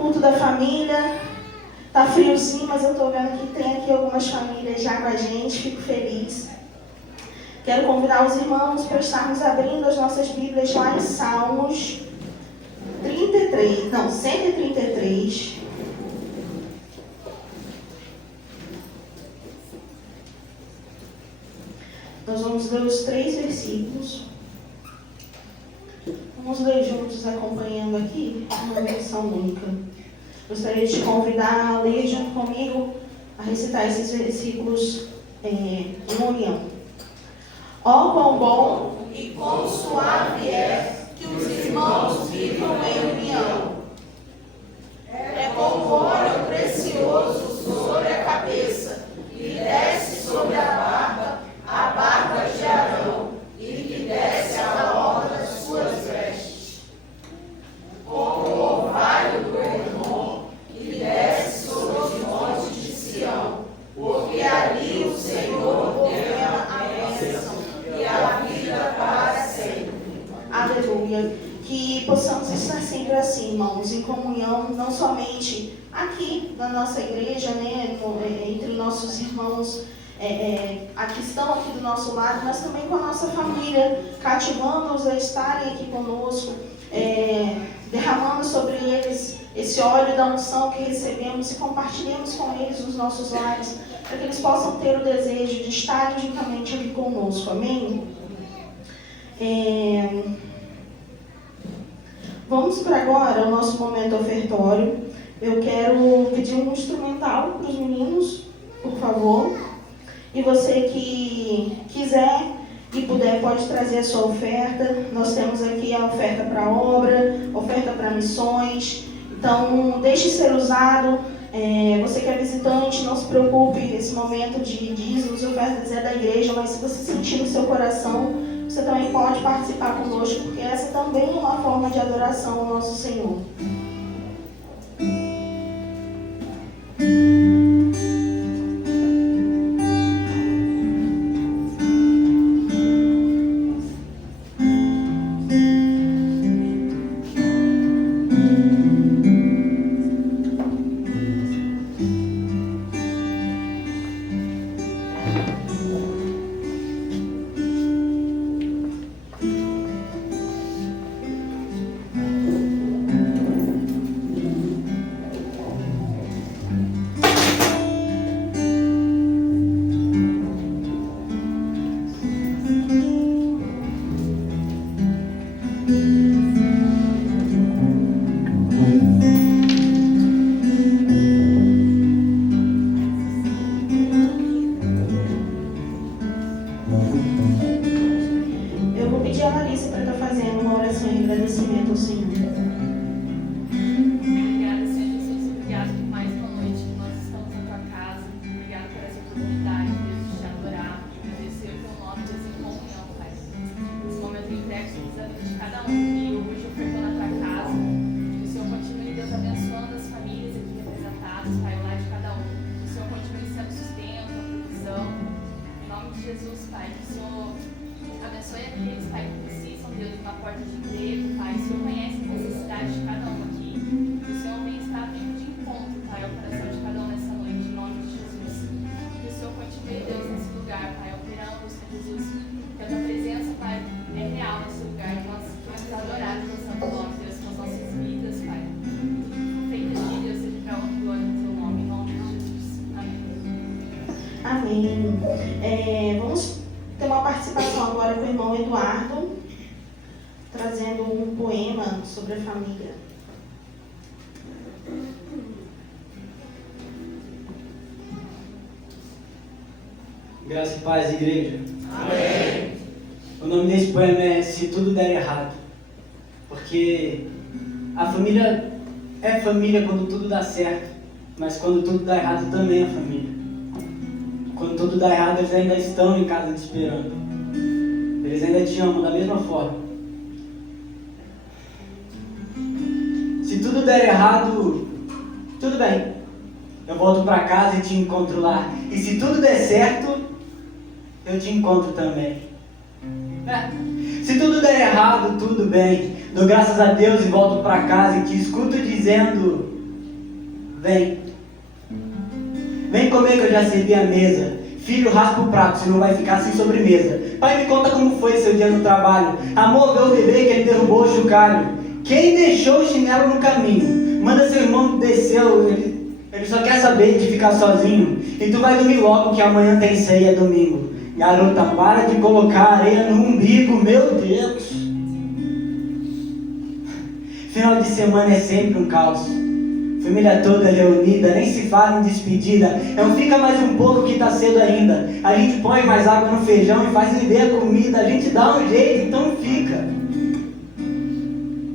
culto da família. Tá friozinho, mas eu estou vendo que tem aqui algumas famílias já com a gente, fico feliz. Quero convidar os irmãos para estarmos abrindo as nossas Bíblias lá em Salmos 133. Nós vamos ler os 3 versículos. Vamos ler juntos, acompanhando aqui, uma versão única. Gostaria de te convidar a ler junto comigo, a recitar esses versículos em união. Ó, quão bom e quão suave é que os irmãos vivam em união. É como óleo precioso sobre a cabeça, que desce sobre a barba de Arão, e que desce a orla das suas vestes. Como o orvalho do Hermon, que desce sobre os montes de Sião, porque ali o Senhor ordena a bênção e a vida para sempre. Aleluia. Que possamos estar sempre assim, irmãos, em comunhão, não somente aqui na nossa igreja, né, entre nossos irmãos que estão aqui do nosso lado, mas também com a nossa família, cativando-os a estarem aqui conosco, derramando sobre eles esse óleo da unção que recebemos e compartilhamos com eles nos nossos lares, para que eles possam ter o desejo de estarem juntamente aqui conosco. Amém? Vamos para agora o nosso momento ofertório. Eu quero pedir um instrumental para os meninos, por favor. E você que quiser e puder, pode trazer a sua oferta. Nós temos aqui a oferta para a obra, oferta para missões. Então, deixe ser usado. Você que é visitante, não se preocupe. Esse momento de dízimos e ofertas é da igreja, mas se você sentir no seu coração, você também pode participar conosco, porque essa também é uma forma de adoração ao nosso Senhor. Vamos ter uma participação agora com o irmão Eduardo, trazendo um poema sobre a família. Graça e paz, igreja. Amém. O nome desse poema é Se Tudo Der Errado. Porque a família é família quando tudo dá certo, mas quando tudo dá errado também é família. Quando tudo dá errado, eles ainda estão em casa te esperando. Eles ainda te amam da mesma forma. Se tudo der errado, tudo bem. Eu volto para casa e te encontro lá. E se tudo der certo, eu te encontro também. Se tudo der errado, tudo bem. Dou graças a Deus e volto para casa e te escuto dizendo: Vem. Vem comer que eu já servi a mesa. Filho, raspa o prato, senão vai ficar sem sobremesa. Pai, me conta como foi seu dia no trabalho. Amor, vê o bebê que ele derrubou o chocalho. Quem deixou o chinelo no caminho? Manda seu irmão que desceu, ele só quer saber de ficar sozinho. E tu vai dormir logo que amanhã tem ceia, domingo. Garota, para de colocar areia no umbigo, meu Deus. Final de semana é sempre um caos. Família toda reunida, nem se fala em despedida. Fica mais um pouco que tá cedo ainda. A gente põe mais água no feijão e faz render a comida. A gente dá um jeito, então fica.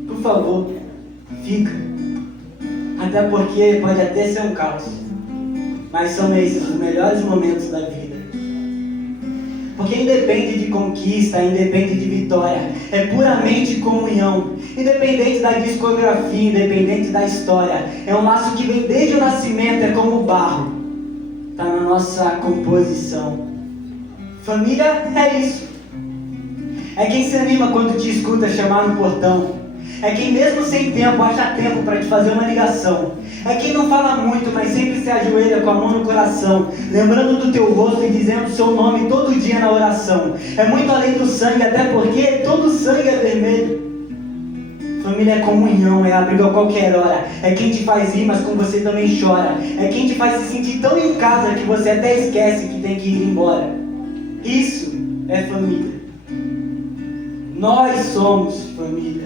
Por favor, fica. Até porque pode até ser um caos. Mas são esses os melhores momentos da vida. Porque independe de conquista, independe de vitória, é puramente comunhão. Independente da discografia, independente da história, é um laço que vem desde o nascimento, é como o barro. Está na nossa composição. Família é isso. É quem se anima quando te escuta chamar no portão. É quem mesmo sem tempo acha tempo para te fazer uma ligação. É quem não fala muito, mas sempre se ajoelha com a mão no coração, lembrando do teu rosto e dizendo o seu nome todo dia na oração. É muito além do sangue, até porque todo sangue é vermelho. Família é comunhão, é abrigo a qualquer hora. É quem te faz rir, mas com você também chora. É quem te faz se sentir tão em casa que você até esquece que tem que ir embora. Isso é família. Nós somos família.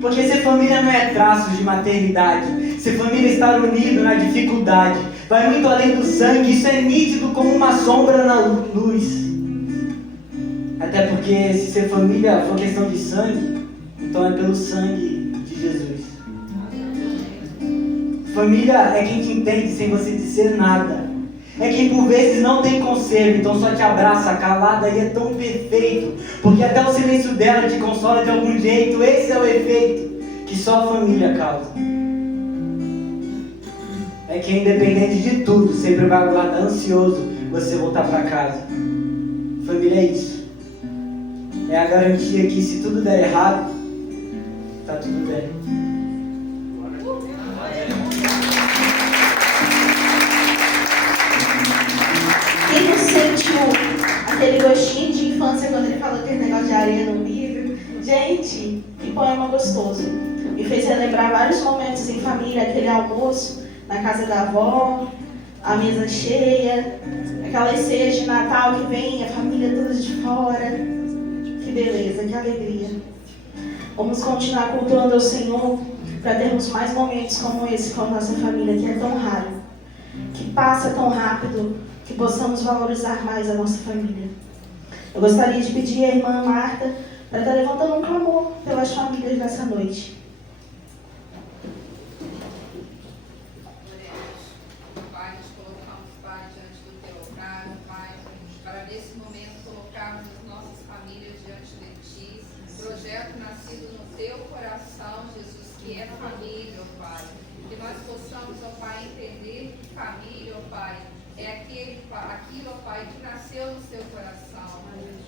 Porque ser família não é traços de maternidade. Ser família é estar unido na dificuldade. Vai muito além do sangue, isso é nítido como uma sombra na luz. Até porque se ser família for questão de sangue, então é pelo sangue de Jesus. Família é quem te entende sem você dizer nada. É quem por vezes não tem conselho, então só te abraça calada e é tão perfeito. Porque até o silêncio dela te consola de algum jeito. Esse é o efeito que só a família causa. É quem, independente de tudo, sempre vai aguardar ansioso você voltar para casa. Família é isso. É a garantia que se tudo der errado, tá tudo bem. Quem não sentiu aquele gostinho de infância quando ele falou aquele negócio de areia no umbigo? Gente, que poema gostoso. Me fez relembrar vários momentos em família, aquele almoço na casa da avó, a mesa cheia, aquelas ceias de Natal que vem a família toda de fora. Que beleza, que alegria. Vamos continuar cultuando ao Senhor para termos mais momentos como esse com a nossa família, que é tão raro, que passa tão rápido, que possamos valorizar mais a nossa família. Eu gostaria de pedir à irmã Marta para estar levantando um clamor pelas famílias nessa noite. Pai, nos colocamos, Pai, diante do teu altar, Pai, para nesse momento colocarmos as nossas famílias diante de ti, projeto nascido no teu coração, Jesus, que é família, ó Pai. Que nós possamos, ó Pai, entender que família, ó Pai, é aquilo, ó Pai, que nasceu no seu coração.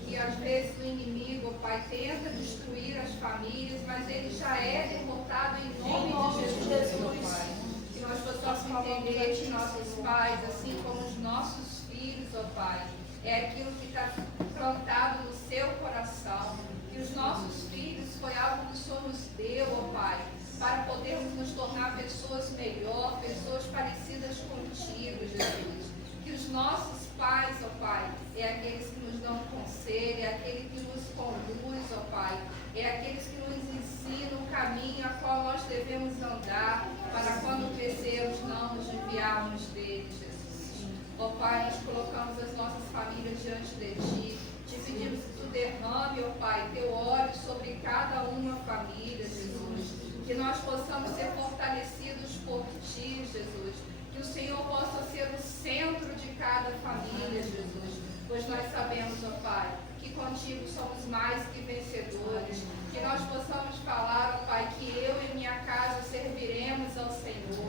Que às vezes o inimigo, ó Pai, tenta destruir as famílias, mas ele já é derrotado em nome de Jesus, ó Pai. Que nós possamos entender que nossos pais, assim como os nossos filhos, ó Pai, é aquilo que está plantado no seu coração. Que os nossos filhos foi algo que o Senhor nos deu, ó Pai, para podermos nos tornar pessoas melhor, pessoas parecidas contigo, Jesus. Que os nossos pais, ó Pai, é aqueles que nos dão conselho, é aquele que nos conduz, ó Pai, é aqueles que nos ensinam o caminho a qual nós devemos andar, para quando crescermos não nos desviarmos dele, Jesus. Ó Pai, nós colocamos as nossas famílias diante de Ti, te pedimos que Tu derrame, ó Pai, Teu óleo sobre cada uma família, Jesus. Que nós possamos ser fortalecidos por Ti, Jesus. Que o Senhor possa ser o centro de cada família, Jesus. Pois nós sabemos, ó Pai, que contigo somos mais que vencedores. Que nós possamos falar, ó Pai, que eu e minha casa serviremos ao Senhor.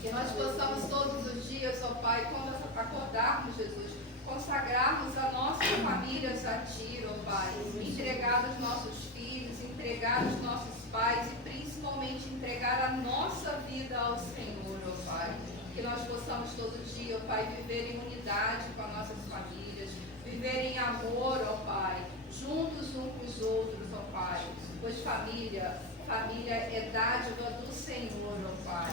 Que nós possamos todos os dias, ó Pai, quando acordarmos, Jesus, consagrarmos a nossas famílias a Ti, ó Pai. Entregar os nossos filhos, entregar os nossos pais e principalmente entregar a nossa vida vida ao Senhor, ó Pai. Que nós possamos todo dia, ó Pai, viver em unidade com as nossas famílias, viver em amor, ó Pai, juntos uns com os outros, ó Pai. Pois família é dádiva do Senhor, ó Pai.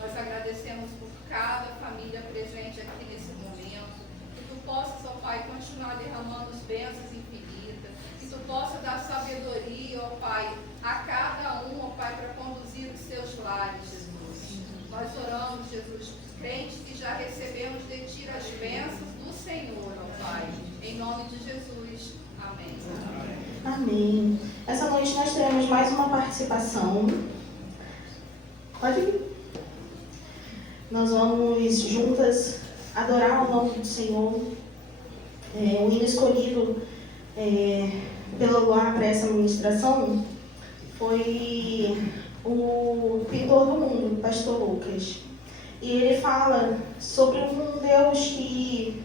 Nós agradecemos por cada família presente aqui nesse momento. Que Tu possas, ó Pai, continuar derramando as bênçãos infinitas. Que Tu possa dar sabedoria, ó Pai, a cada um, ó Pai, para conduzir os seus lares, Jesus. Nós oramos, Jesus, crentes que já recebemos de Ti as bênçãos do Senhor, ó Pai. Em nome de Jesus. Amém. Amém. Essa noite nós teremos mais uma participação. Pode vir. Nós vamos juntas adorar o nome do Senhor. O hino escolhido pelo Luar para essa ministração foi o pintor do mundo, pastor Lucas. E ele fala sobre um Deus que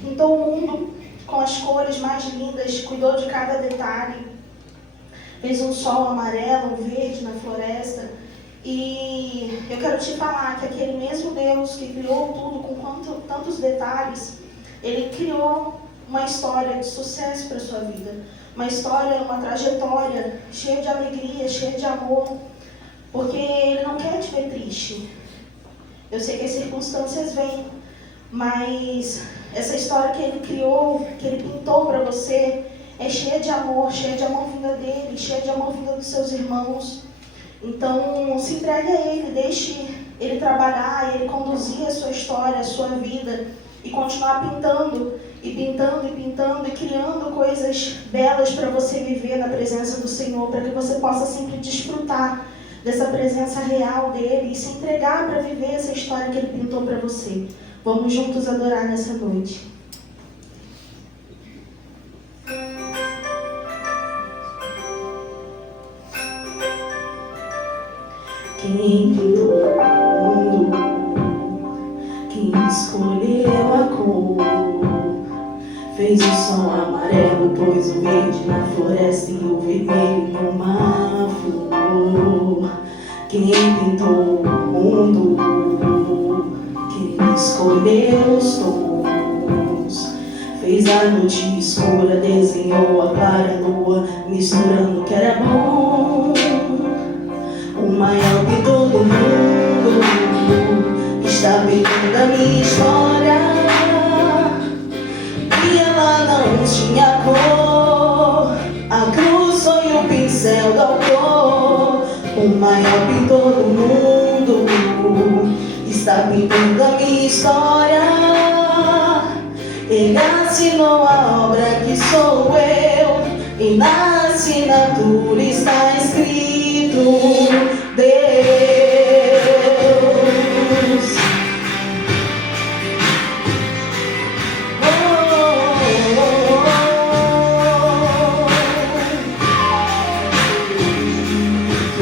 pintou o mundo com as cores mais lindas, cuidou de cada detalhe, fez um sol amarelo, um verde na floresta. E eu quero te falar que aquele mesmo Deus que criou tudo com tantos detalhes, Ele criou uma história de sucesso para a sua vida. Uma história, uma trajetória cheia de alegria, cheia de amor. Porque Ele não quer te ver triste. Eu sei que as circunstâncias vêm, mas essa história que Ele criou, que Ele pintou para você, é cheia de amor vinda dEle, cheia de amor vinda dos seus irmãos. Então, se entregue a Ele, deixe Ele trabalhar, Ele conduzir a sua história, a sua vida, e continuar pintando, e pintando, e pintando, e criando coisas belas para você viver na presença do Senhor, para que você possa sempre desfrutar dessa presença real dEle e se entregar para viver essa história que Ele pintou para você. Vamos juntos adorar nessa noite. Quem pintou o mundo, quem escolheu a cor, fez o sol amarelo, pôs o verde na floresta e o vermelho numa flor. Quem pintou o mundo, quem escolheu os tons, fez a noite escura, desenhou a clara lua, misturando o que era bom. O maior que todo mundo está pintando a minha história, e ela não tinha cor. A cruz foi o pincel do autor. O maior pintor do mundo está pintando a minha história. Ele assinou a obra que sou eu, e na assinatura está escrito Deus.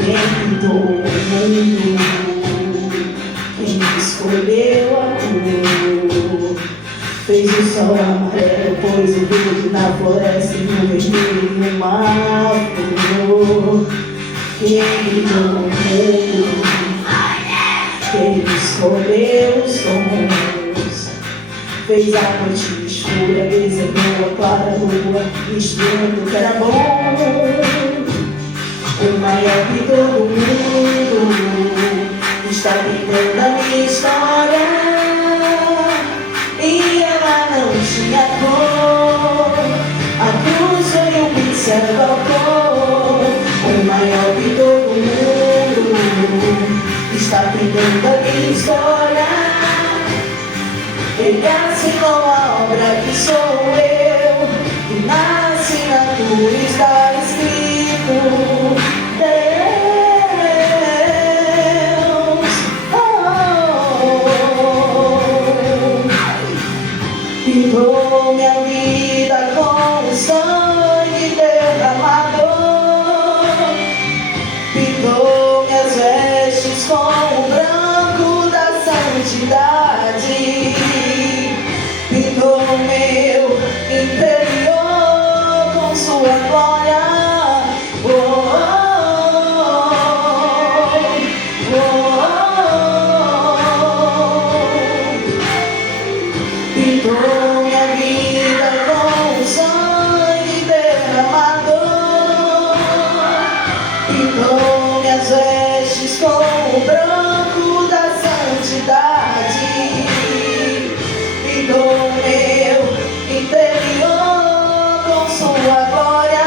Quem pintou o mundo, quem escolheu a cor, fez o sol amarelo, pôs o verde na floresta e no vermelho uma flor. Quem pintou o mundo, quem escolheu os tons, fez a noite escura, desenhou a clara lua, misturando o que era bom. O maior pintor do mundo está pintando a minha história, e ela não tinha cor. A cruz foi um pincel do autor. O maior pintor do mundo está pintando a minha história. Ele assinou a obra que sou eu, e na assinatura está escrito Deus. Pintou minha vida com o sangue derramado, pintou minhas vestes com o branco da santidade, pintou meu interior com sua glória. Oh, oh, luz como o branco da santidade, pintou meu interior com sua glória.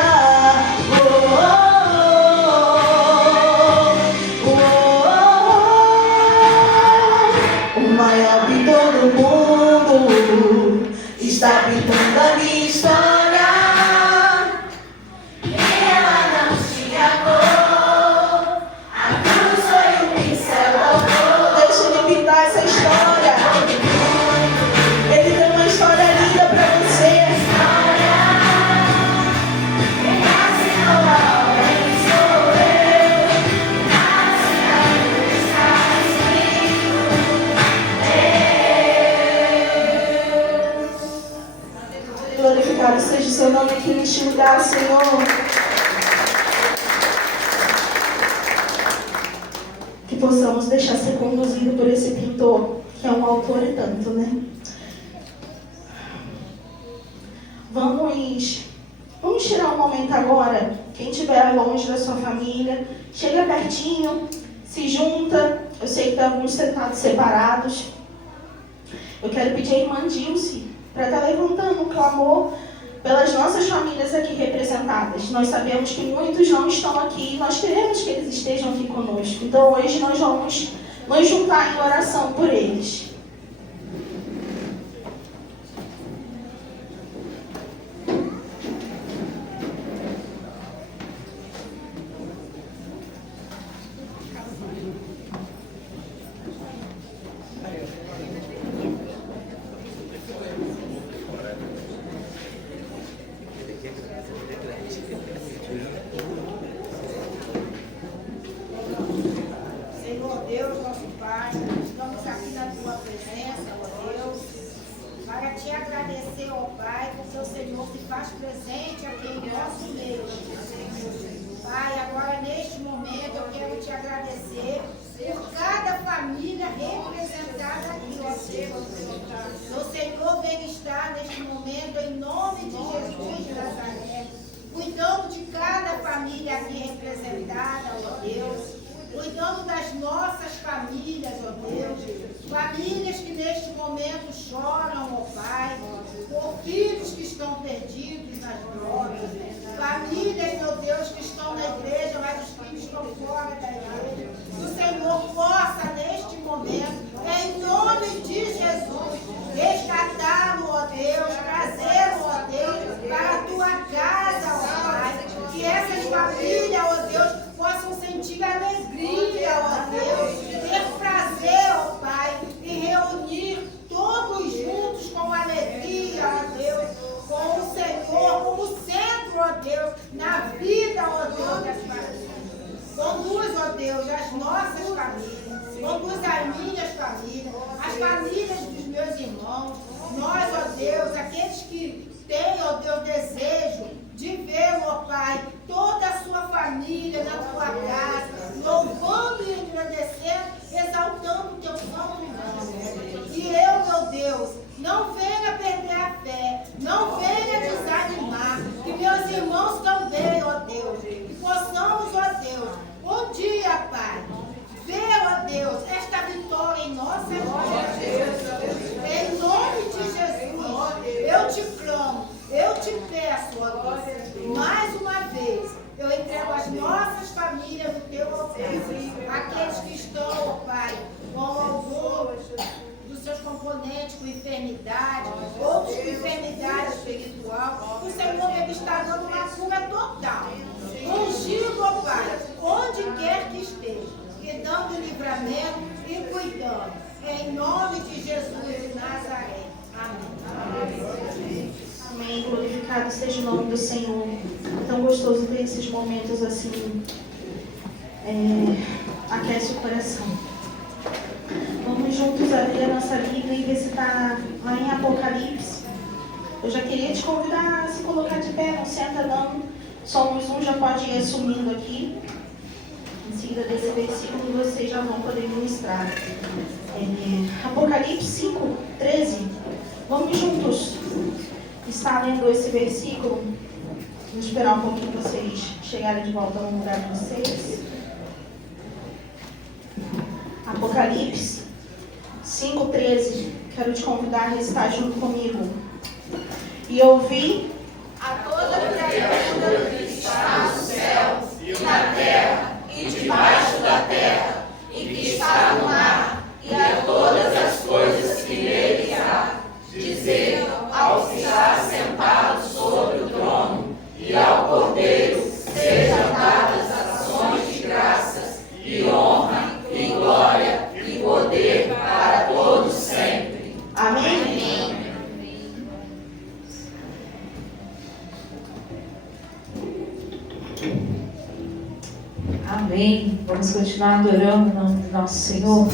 O maior pintor do mundo está pintando a minha história. Ela não tinha cor, a cruz foi o pincel da cor. Deixa ele pintar essa história. Ele tem uma história linda pra você. Quem assinou a obra que sou eu, assinado está escrito Deus. Glorificado seja o seu nome aqui neste lugar, Senhor. Que possamos deixar ser conduzido por esse pintor, que é um autor e tanto, né? Vamos tirar um momento agora. Quem estiver longe da sua família, chega pertinho, se junta. Eu sei que tem alguns sentados separados. Eu quero pedir a irmã Dilce para estar levantando um clamor pelas nossas famílias aqui representadas. Nós sabemos que muitos não estão aqui e nós queremos que eles estejam aqui conosco. Então hoje nós vamos nos juntar em oração por eles. Senhor Deus, nosso Pai, estamos aqui na Tua presença, ó Deus, para Te agradecer, ó Pai, porque o Senhor se faz presente aqui em nosso meio. Pai, agora neste momento eu quero Te agradecer por cada família representada aqui, ó Deus. O Senhor vem estar neste momento em nome de Jesus de Nazaré, cuidando de cada família aqui representada, ó Deus. Cuidando das nossas famílias, ó Deus. Famílias que neste momento choram, ó Pai, por filhos que estão perdidos nas drogas. Famílias, meu Deus, que estão na igreja, mas os filhos estão fora da igreja. Que o Senhor possa, neste momento, em nome de Jesus, resgatá-lo, ó Deus, trazê-lo, ó Deus, para a Tua casa, ó Pai. Que essas famílias, ó Deus, possam sentir alegria, ó Deus, ter prazer, ó Pai, e reunir todos juntos com alegria, ó Deus, com o Senhor como centro, ó Deus, na vida, ó Deus, das famílias. Conduz, ó Deus, as nossas famílias, conduz as minhas famílias, as famílias dos meus irmãos, nós, ó Deus, aqueles que têm, ó Deus, desejo de ver, ó Pai, toda a sua família na Tua casa, louvando e agradecendo, exaltando o Teu santo nome. E eu, meu Deus, não venha perder a fé, não venha desanimar, que meus irmãos também, ó Deus, que possamos, ó Deus, um dia, Pai, ver, ó Deus, esta vitória em nossas vidas. Em nome de Jesus, eu Te clamo, eu Te peço, ó Deus, mais uma vez, eu entrego as nossas famílias no Teu alcance. Aqueles que estão, ó Pai, com algum dos seus componentes, com enfermidade, outros com enfermidade espiritual, o Senhor deve estar dando uma cura total. Ungindo, ó Pai, onde quer que esteja, e dando livramento e cuidando. Em nome de Jesus de Nazaré. Amém. Amém. Glorificado seja o nome do Senhor. É tão gostoso ter esses momentos assim. Aquece o coração. Vamos juntos abrir a nossa Bíblia e ver se está lá em Apocalipse. Eu já queria te convidar a se colocar de pé, não senta não. Somos um, já pode ir assumindo aqui. Em seguida desse versículo vocês já vão poder ministrar. Apocalipse 5, 13. Vamos juntos estar lendo esse versículo. Vou esperar um pouquinho vocês chegarem de volta no lugar de vocês. Apocalipse 5:13. Quero te convidar a recitar junto comigo. E ouvi A toda criatura que está no céu e na terra e debaixo da terra e que está no mar e a todas as coisas que nele há, dizer ao que está sentado sobre o trono e ao Cordeiro sejam dadas ações de graças e honra e glória e poder para todos sempre. amém. Amém. Vamos continuar adorando o nome do nosso Senhor.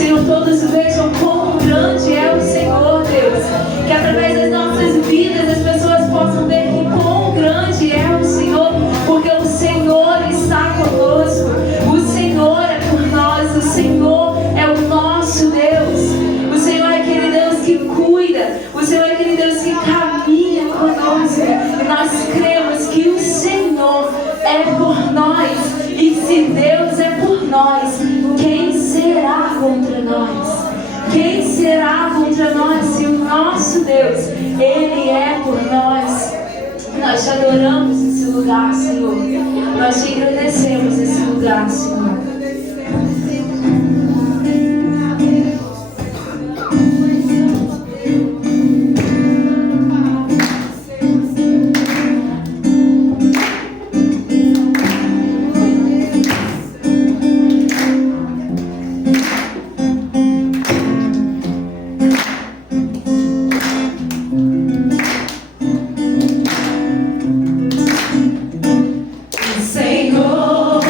Senhor, todos vejam quão grande é o Senhor, Deus. Que através das nossas vidas as pessoas possam ver que quão grande é o Senhor, porque o Senhor está conosco. O Senhor é por nós, o Senhor é o nosso Deus. O Senhor é aquele Deus que cuida, o Senhor é aquele Deus que caminha conosco. E nós cremos que o Senhor é por nós. E se Deus é por nós, quem será contra nós? Quem será contra nós se o nosso Deus, Ele é por nós? Nós te adoramos nesse lugar, Senhor. Nós te agradecemos nesse lugar, Senhor. Senhor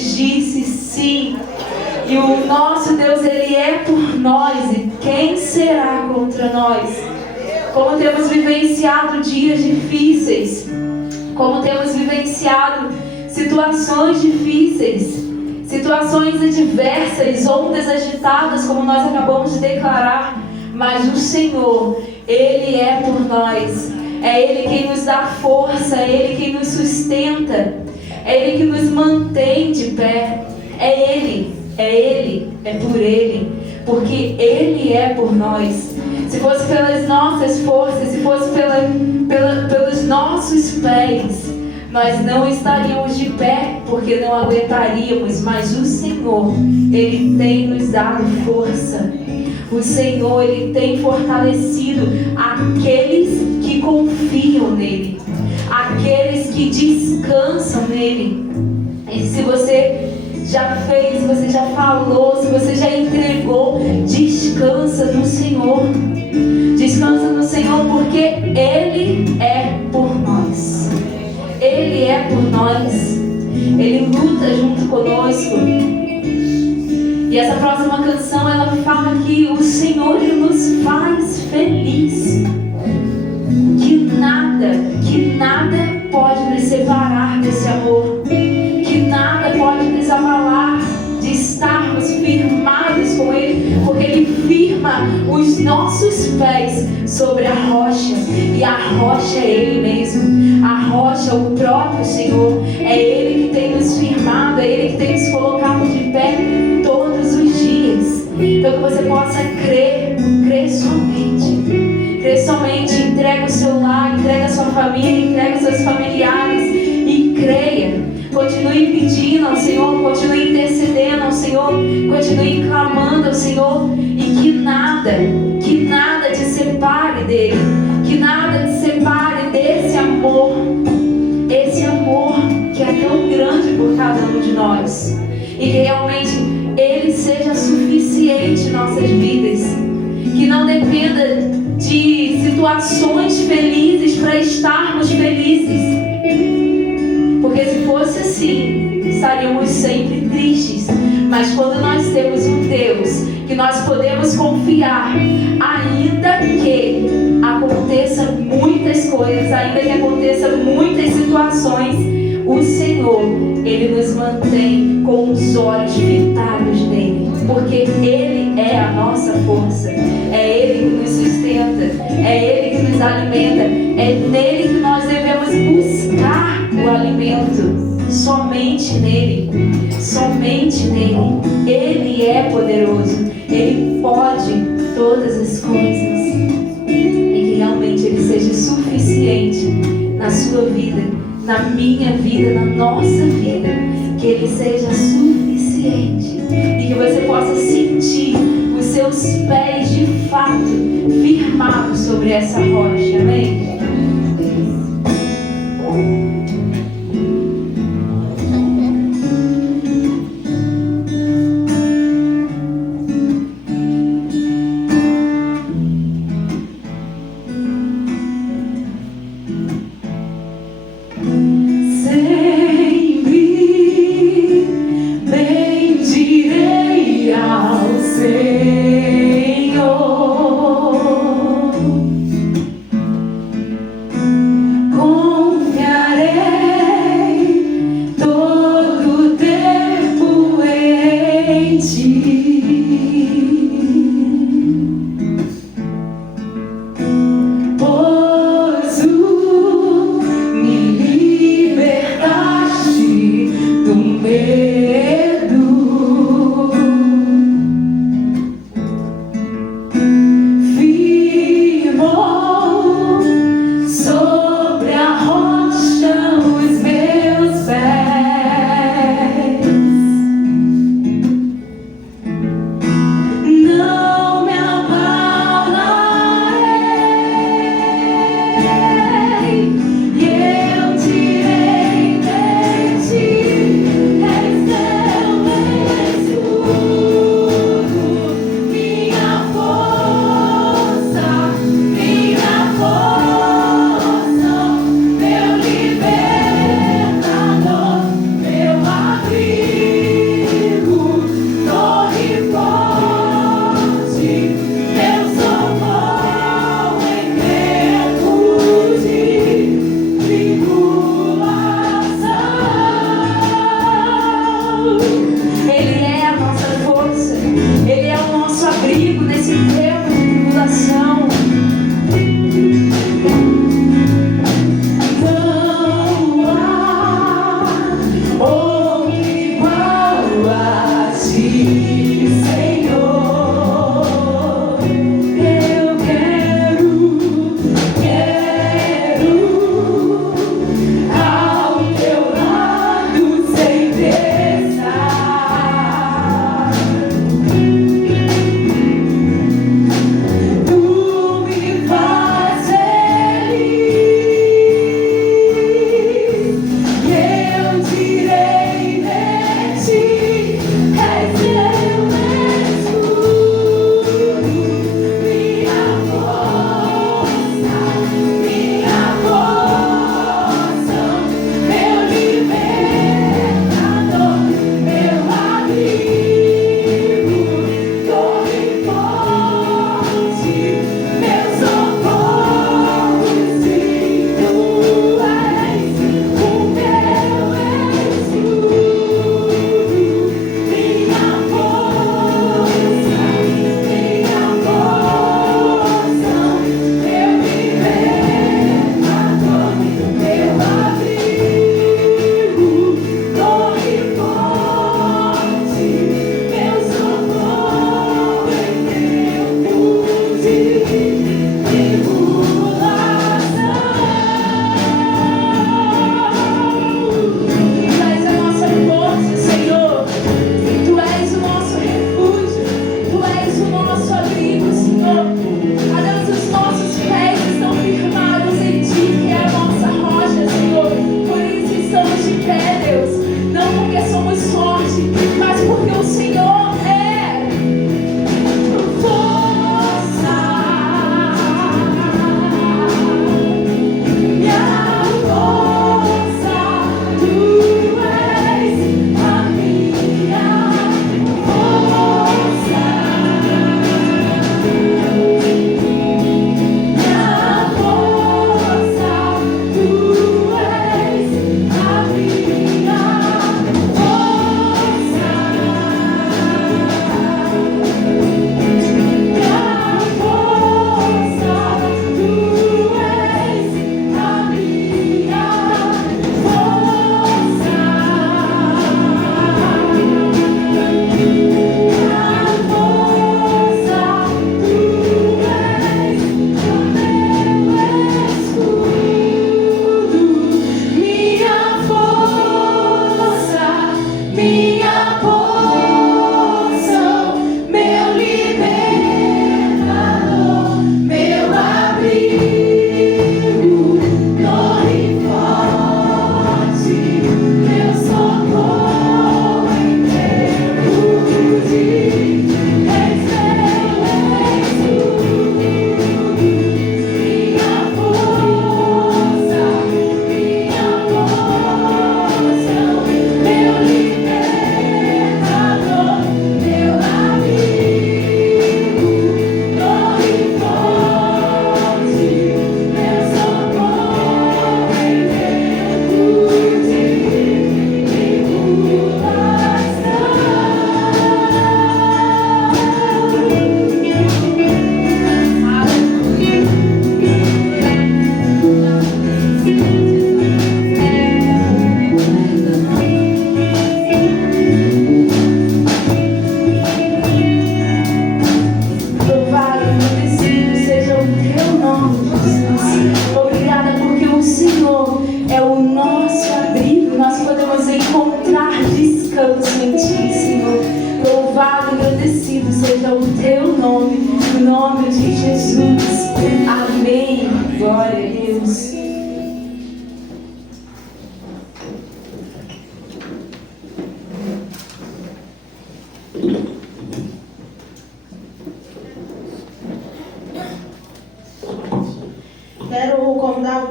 Jesus disse sim. E o nosso Deus, Ele é por nós. E quem será contra nós? Como temos vivenciado dias difíceis. Como temos vivenciado situações difíceis. Situações adversas, ondas agitadas, como nós acabamos de declarar. Mas o Senhor, Ele é por nós. É Ele quem nos dá força, é Ele quem nos sustenta, é Ele que nos mantém de pé. É Ele, é por Ele, porque Ele é por nós. Se fosse pelas nossas forças, se fosse pelos nossos pés, nós não estaríamos de pé, porque não aguentaríamos. Mas o Senhor, Ele tem nos dado força. O Senhor, Ele tem fortalecido aqueles que confiam nele, aqueles que descansam nele. E se você já fez, se você já falou, se você já entregou, descansa no Senhor. Descansa no Senhor, porque Ele é por nós. Ele é por nós. Ele luta junto conosco. E essa próxima canção, ela fala que o Senhor, Ele nos faz feliz. Que nada pode nos separar desse amor. Que nada pode nos abalar de estarmos firmados com Ele. Porque Ele firma os nossos pés sobre a rocha. E a rocha é Ele mesmo. A rocha, o próprio Senhor. É Ele que tem nos firmado. É Ele que tem nos colocado de pé todos os dias. Então que você possa crer somente, entrega o seu lar, entrega a sua família, entrega os seus familiares e creia. Continue pedindo ao Senhor, continue intercedendo ao Senhor, continue clamando ao Senhor, e que nada te separe dele, que nada te separe desse amor, esse amor que é tão grande por cada um de nós, e que realmente Ele seja suficiente em nossas vidas, que não dependa de situações felizes para estarmos felizes, porque se fosse assim, estaríamos sempre tristes. Mas quando nós temos um Deus que nós podemos confiar, ainda que aconteça muitas coisas, ainda que aconteça muitas situações, o Senhor, Ele nos mantém com os olhos fitados nele, porque Ele é a nossa força, é Ele que nos sustenta, é Ele que nos alimenta, é nele que nós devemos buscar o alimento, somente nele, Ele é poderoso, Ele pode todas as coisas, e que realmente Ele seja suficiente na sua vida, na minha vida, na nossa vida, que Ele seja suficiente e que você possa sentir os seus pés de fato firmados sobre essa rocha, amém?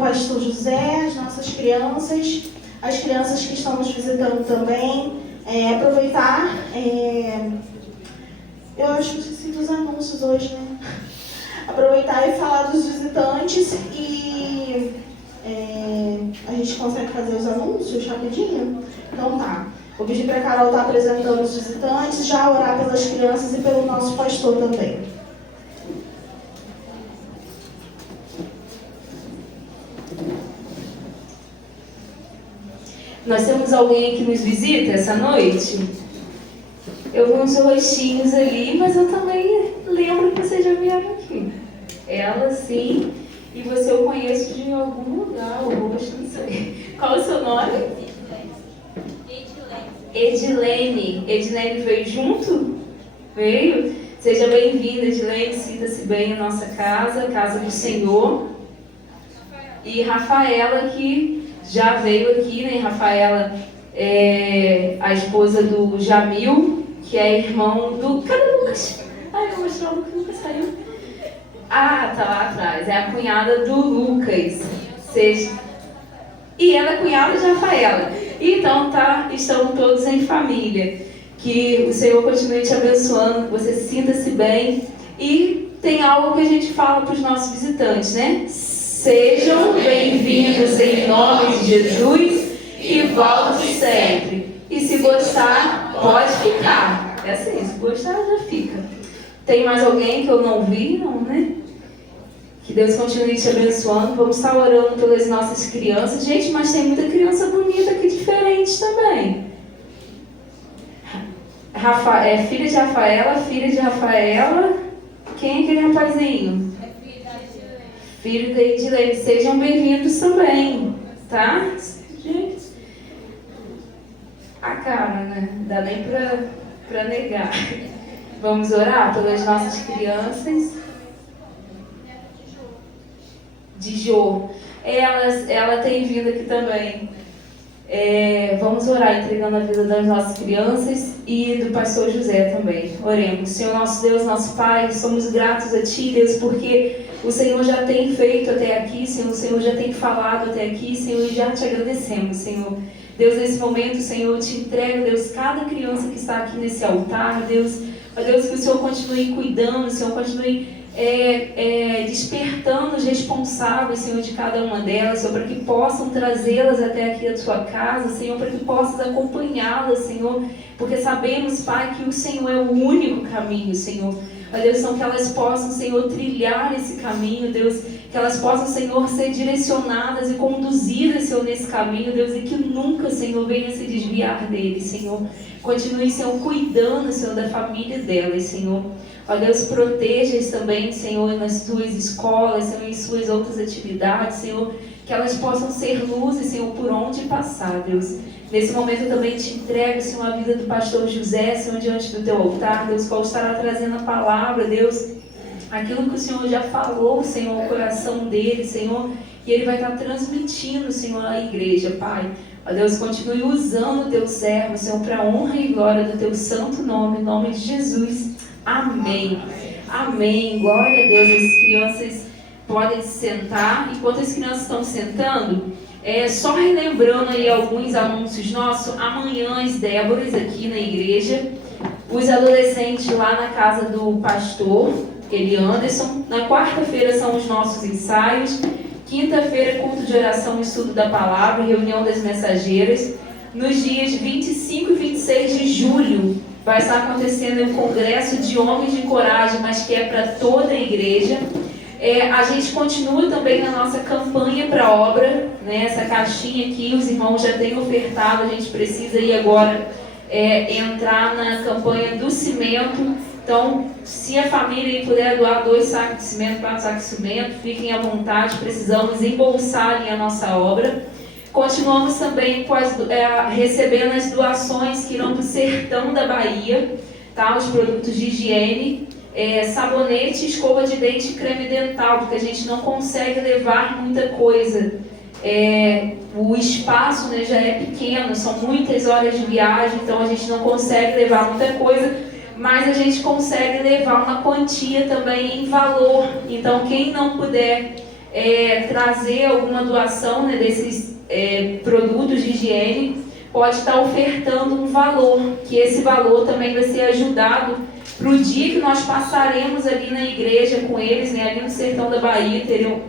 pastor José, as nossas crianças, as crianças que estão nos visitando também. Aproveitar, eu acho que eu esqueci dos anúncios hoje, né? Aproveitar e falar dos visitantes e a gente consegue fazer os anúncios rapidinho? Então tá. Vou pedir para a Carol estar apresentando os visitantes, já orar pelas crianças e pelo nosso pastor também. Nós temos alguém que nos visita essa noite? Eu vi uns rostinhos ali, mas eu também lembro que vocês já vieram aqui. Ela, sim, e você eu conheço de algum lugar, o rosto, não sei. Qual é o seu nome? Edilene. Edilene veio junto? Veio? Seja bem-vinda, Edilene, sinta-se bem na nossa casa, casa do Senhor. E Rafaela, que já veio aqui, né? Rafaela é a esposa do Jamil, que é irmão do... Cadê o Lucas? Ai, eu mostrava que o Lucas saiu. Ah, tá lá atrás. É a cunhada do Lucas. E ela é cunhada de Rafaela. Então, estamos todos em família. Que o Senhor continue te abençoando, que você sinta-se bem. E tem algo que a gente fala para os nossos visitantes, né? Sejam bem-vindos em nome de Jesus e volte sempre. E se gostar, pode ficar. É assim, se gostar, já fica. Tem mais alguém que eu não vi? Não, né? Que Deus continue te abençoando. Vamos estar orando pelas nossas crianças. Gente, mas tem muita criança bonita aqui, diferente também. Filha de Rafaela, filha de Rafaela. Quem é aquele rapazinho? Filho da Edilene. Sejam bem-vindos também, tá? Gente, a cara, né? Não dá nem pra negar. Vamos orar pelas nossas crianças. De Jô. Ela tem vindo aqui também. Vamos orar entregando a vida das nossas crianças e do pastor José também. Oremos. Senhor nosso Deus, nosso Pai, somos gratos a Ti, Deus, porque o Senhor já tem feito até aqui, Senhor, o Senhor já tem falado até aqui, Senhor, e já te agradecemos, Senhor. Deus, nesse momento, Senhor, eu te entrego, Deus, cada criança que está aqui nesse altar, Deus, ó Deus, que o Senhor continue cuidando, o Senhor continue despertando os responsáveis, Senhor, de cada uma delas, Senhor, para que possam trazê-las até aqui à Sua casa, Senhor, para que possas acompanhá-las, Senhor, porque sabemos, Pai, que o Senhor é o único caminho, Senhor. Ó Deus, são que elas possam, Senhor, trilhar esse caminho, Deus, que elas possam, Senhor, ser direcionadas e conduzidas, Senhor, nesse caminho, Deus, e que nunca, Senhor, venha se desviar dele, Senhor. Continue, Senhor, cuidando, Senhor, da família delas, Senhor. Ó Deus, proteja-as também, Senhor, nas Tuas escolas, Senhor, em suas outras atividades, Senhor, que elas possam ser luzes, Senhor, por onde passar, Deus. Nesse momento eu também te entrego, Senhor, a vida do pastor José, Senhor, diante do Teu altar, Deus, qual estará trazendo a palavra, Deus, aquilo que o Senhor já falou, Senhor, ao coração dele, Senhor, e ele vai estar transmitindo, Senhor, à igreja, Pai. Ó Deus, continue usando o Teu servo, Senhor, para a honra e glória do Teu santo nome, em nome de Jesus. Amém. Amém. Glória a Deus. As crianças podem se sentar. Enquanto as crianças estão sentando, só relembrando aí alguns anúncios nossos. Amanhã as Déboras aqui na igreja. Os adolescentes lá na casa do pastor Eli Anderson. Na quarta-feira são os nossos ensaios. Quinta-feira, culto de oração e estudo da palavra, reunião das mensageiras. Nos dias 25 e 26 de julho, vai estar acontecendo um congresso de homens de coragem, mas que é para toda a igreja. A gente continua também na nossa campanha para a obra, né? Essa caixinha aqui, os irmãos já têm ofertado, a gente precisa ir agora entrar na campanha do cimento. Então, se a família puder doar 2 sacos de cimento, 4 sacos de cimento, fiquem à vontade, precisamos embolsar a nossa obra. Continuamos também com recebendo as doações que irão para o sertão da Bahia, tá? Os produtos de higiene, sabonete, escova de dente e creme dental, porque a gente não consegue levar muita coisa. O espaço, né, já é pequeno, são muitas horas de viagem, então a gente não consegue levar muita coisa, mas a gente consegue levar uma quantia também em valor. Então, quem não puder trazer alguma doação, né, desses produtos de higiene, pode estar ofertando um valor, que esse valor também vai ser ajudado para o dia que nós passaremos ali na igreja com eles, né, ali no sertão da Bahia.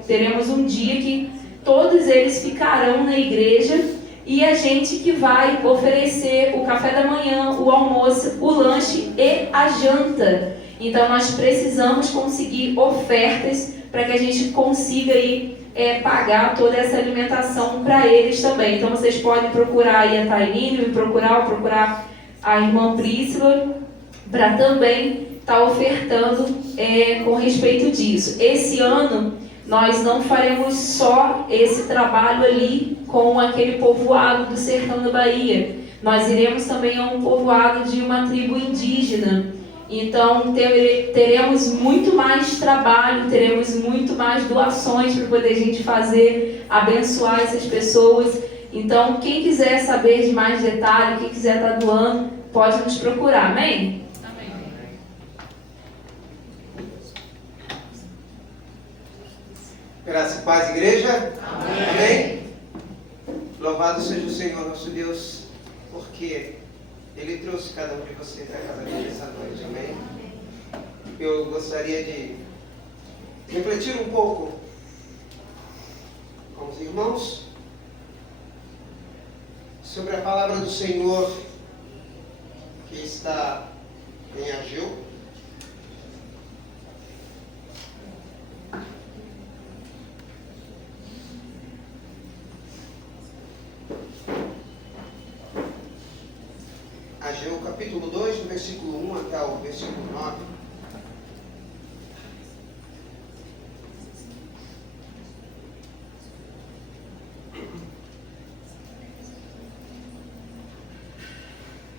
Teremos um dia que todos eles ficarão na igreja e a gente que vai oferecer o café da manhã, o almoço, o lanche e a janta. Então nós precisamos conseguir ofertas para que a gente consiga aí, pagar toda essa alimentação para eles também. Então vocês podem procurar aí a Tainine, me procurar a irmã Príscila, para também estar ofertando com respeito disso. Esse ano nós não faremos só esse trabalho ali com aquele povoado do sertão da Bahia. Nós iremos também a um povoado de uma tribo indígena. Então teremos muito mais trabalho, teremos muito mais doações para poder a gente fazer, abençoar essas pessoas. Então quem quiser saber de mais detalhe, quem quiser estar doando, pode nos procurar, amém? Graça e paz, igreja. Amém. Louvado seja o Senhor nosso Deus, porque Ele trouxe cada um de vocês à casa dele essa noite. Amém. Eu gostaria de refletir um pouco com os irmãos sobre a palavra do Senhor que está em Ageu. Ageu capítulo 2, do versículo 1 até o versículo 9.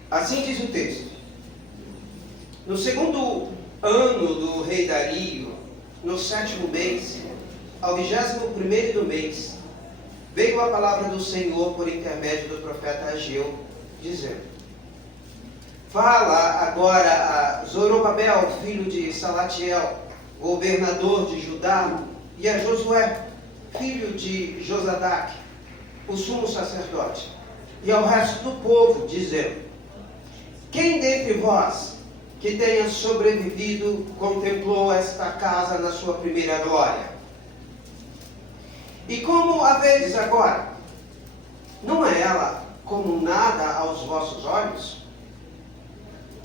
Assim diz o texto: no segundo ano do rei Dario, no 7º mês, ao 21º do mês, veio a palavra do Senhor por intermédio do profeta Ageu, dizendo: fala agora a Zorobabel, filho de Salatiel, governador de Judá, e a Josué, filho de Josadaque, o sumo sacerdote, e ao resto do povo, dizendo: quem dentre vós que tenha sobrevivido contemplou esta casa na sua primeira glória? E como a vedes agora? Não é ela como nada aos vossos olhos?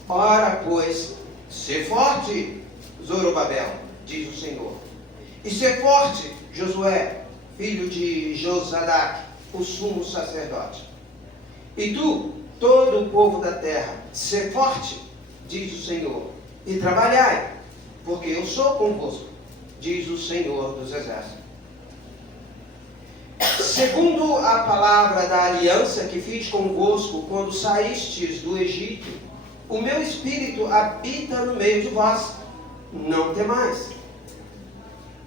Ora, pois, sê forte, Zorobabel, diz o Senhor, e sê forte, Josué, filho de Josadaque, o sumo sacerdote. E tu, todo o povo da terra, sê forte, diz o Senhor, e trabalhai, porque eu sou convosco, diz o Senhor dos exércitos. Segundo a palavra da aliança que fiz convosco quando saístes do Egito, o meu espírito habita no meio de vós, não temais.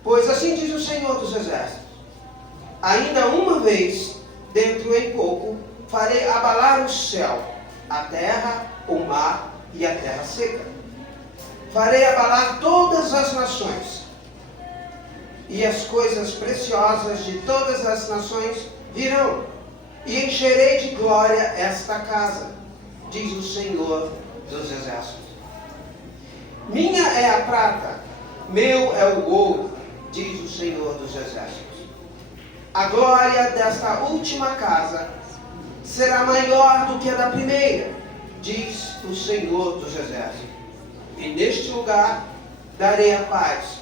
Pois assim diz o Senhor dos exércitos: ainda uma vez, dentro em pouco, farei abalar o céu, a terra, o mar e a terra seca. Farei abalar todas as nações, e as coisas preciosas de todas as nações virão, e encherei de glória esta casa, diz o Senhor dos exércitos. Minha é a prata, meu é o ouro, diz o Senhor dos exércitos. A glória desta última casa será maior do que a da primeira, diz o Senhor dos exércitos. E neste lugar darei a paz,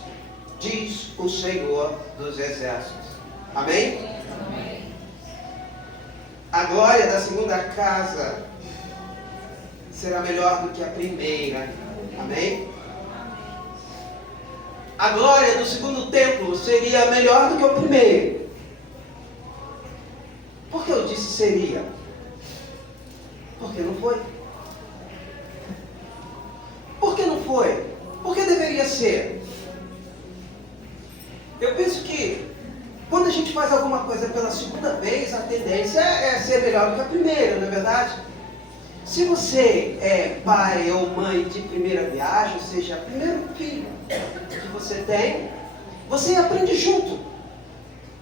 diz o Senhor dos exércitos. Amém? Amém. A glória da segunda casa será melhor do que a primeira. Amém? A glória do segundo templo seria melhor do que o primeiro. Por que eu disse seria? Porque não foi. Por que não foi? Por que deveria ser? Eu penso que quando a gente faz alguma coisa pela segunda vez, a tendência é ser melhor do que a primeira, não é verdade? Se você é pai ou mãe de primeira viagem, ou seja, primeiro filho que você tem, você aprende junto.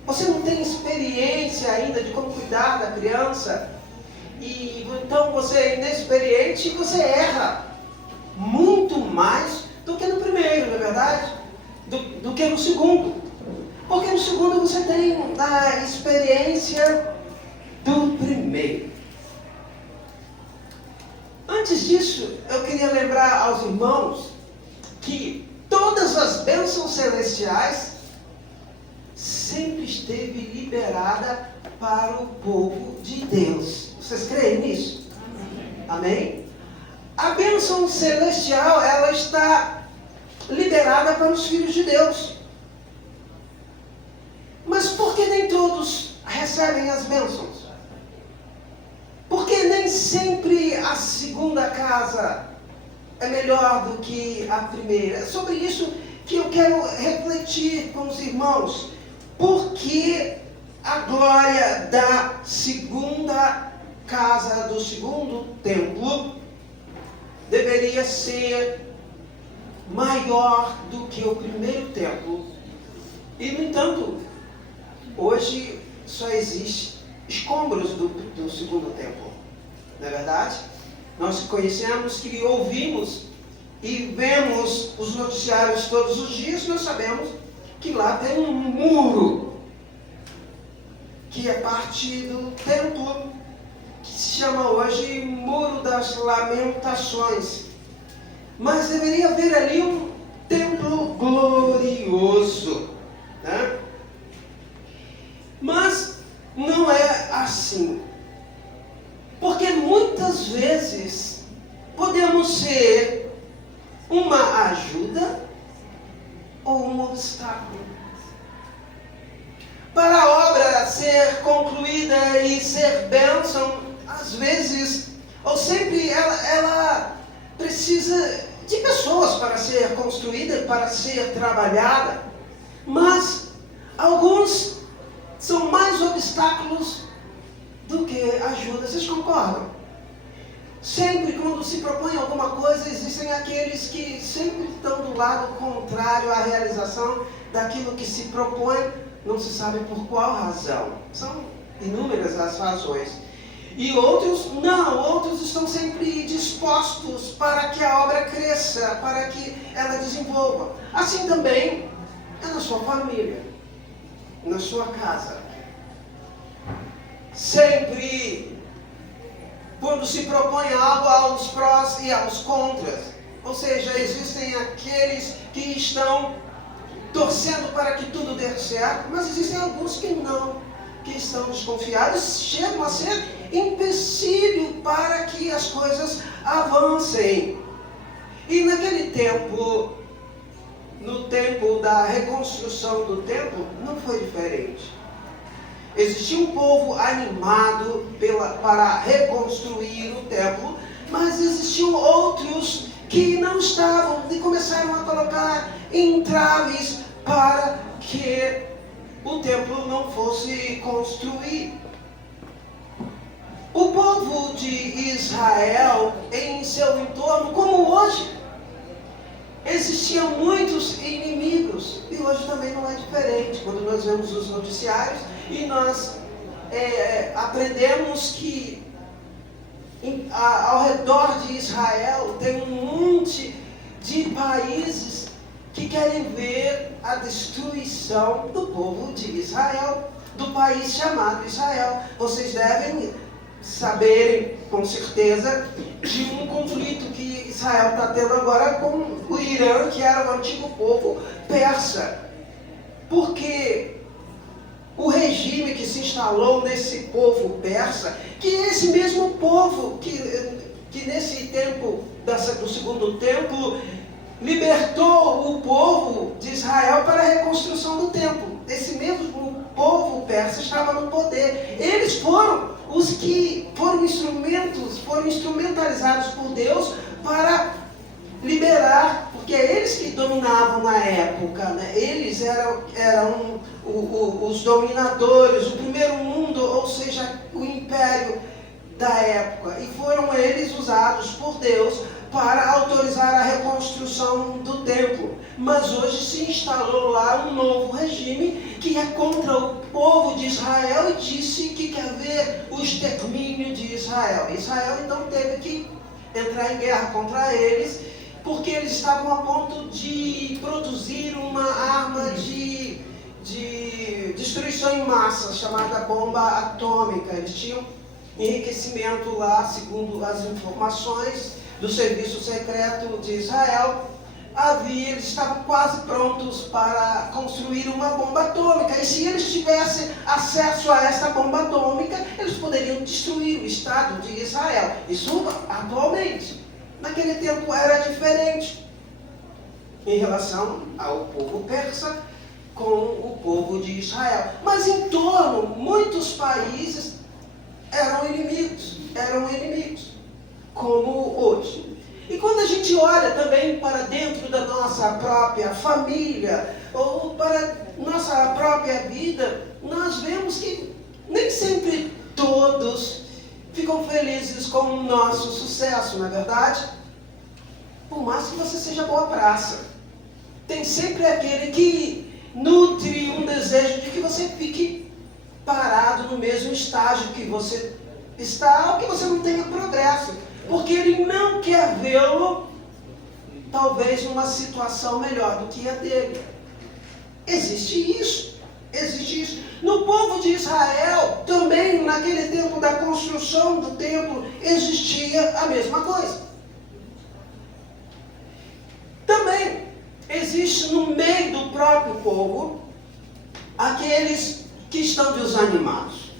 Você não tem experiência ainda de como cuidar da criança. E então você é inexperiente e você erra muito mais do que no primeiro, não é verdade? Do que no segundo. Porque no segundo você tem a experiência do primeiro. Antes disso, eu queria lembrar aos irmãos que todas as bênçãos celestiais sempre esteve liberada para o povo de Deus. Vocês creem nisso? Amém? A bênção celestial, ela está liberada para os filhos de Deus. Mas por que nem todos recebem as bênçãos? Porque nem sempre a segunda casa é melhor do que a primeira. É sobre isso que eu quero refletir com os irmãos. Porque a glória da segunda casa, do segundo templo, deveria ser maior do que o primeiro templo. E, no entanto, hoje só existe escombros do segundo templo. Não é verdade? Nós conhecemos, que ouvimos e vemos os noticiários todos os dias, nós sabemos que lá tem um muro, que é parte do templo, que se chama hoje Muro das Lamentações. Mas deveria haver ali um templo glorioso, né? Mas não é assim. Porque muitas vezes podemos ser uma ajuda ou um obstáculo. Para a obra ser concluída e ser bênção, às vezes, ou sempre, ela precisa de pessoas para ser construída, para ser trabalhada. Mas alguns são mais obstáculos do que ajuda. Vocês concordam? Sempre quando se propõe alguma coisa, existem aqueles que sempre estão do lado contrário à realização daquilo que se propõe, não se sabe por qual razão. São inúmeras as razões. E outros não, outros estão sempre dispostos para que a obra cresça, para que ela desenvolva. Assim também é na sua família, na sua casa. Sempre, quando se propõe algo, aos prós e aos contras. Ou seja, existem aqueles que estão torcendo para que tudo dê certo, mas existem alguns que não, que estão desconfiados, chegam a ser empecilho para que as coisas avancem. E naquele tempo, no tempo da reconstrução do templo, não foi diferente. Existia um povo animado para reconstruir o templo, mas existiam outros que não estavam e começaram a colocar entraves para que o templo não fosse construído. O povo de Israel, em seu entorno, como hoje, existiam muitos inimigos, e hoje também não é diferente. Quando nós vemos os noticiários e nós aprendemos que ao redor de Israel tem um monte de países que querem ver a destruição do povo de Israel, do país chamado Israel. Vocês devem saberem com certeza de um conflito que Israel está tendo agora com o Irã, que era o antigo povo persa. Porque o regime que se instalou nesse povo persa, que é esse mesmo povo que nesse tempo do segundo templo libertou o povo de Israel para a reconstrução do templo. Esse mesmo povo persa estava no poder. Eles foram os que foram instrumentalizados por Deus para liberar, porque é eles que dominavam na época, né? Eles eram os dominadores, o primeiro mundo, ou seja, o império da época. E foram eles usados por Deus para autorizar a reconstrução do templo. Mas hoje se instalou lá um novo regime que é contra o povo de Israel e disse que quer ver o extermínio de Israel. Israel então teve que entrar em guerra contra eles, porque eles estavam a ponto de produzir uma arma de destruição em massa, chamada bomba atômica. Eles tinham enriquecimento lá, segundo as informações do Serviço Secreto de Israel. Eles estavam quase prontos para construir uma bomba atômica. E se eles tivessem acesso a essa bomba atômica, eles poderiam destruir o Estado de Israel. Isso atualmente. Naquele tempo era diferente em relação ao povo persa com o povo de Israel. Mas em torno, muitos países eram inimigos, como hoje. E quando a gente olha também para dentro da nossa própria família, ou para nossa própria vida, nós vemos que nem sempre todos ficam felizes com o nosso sucesso, não é verdade? Por mais que você seja boa praça, tem sempre aquele que nutre um desejo de que você fique parado no mesmo estágio que você está, ou que você não tenha progresso, porque ele não quer vê-lo, talvez, numa situação melhor do que a dele. Existe isso. No povo de Israel, também naquele tempo da construção do templo, existia a mesma coisa. Também existe no meio do próprio povo aqueles que estão desanimados.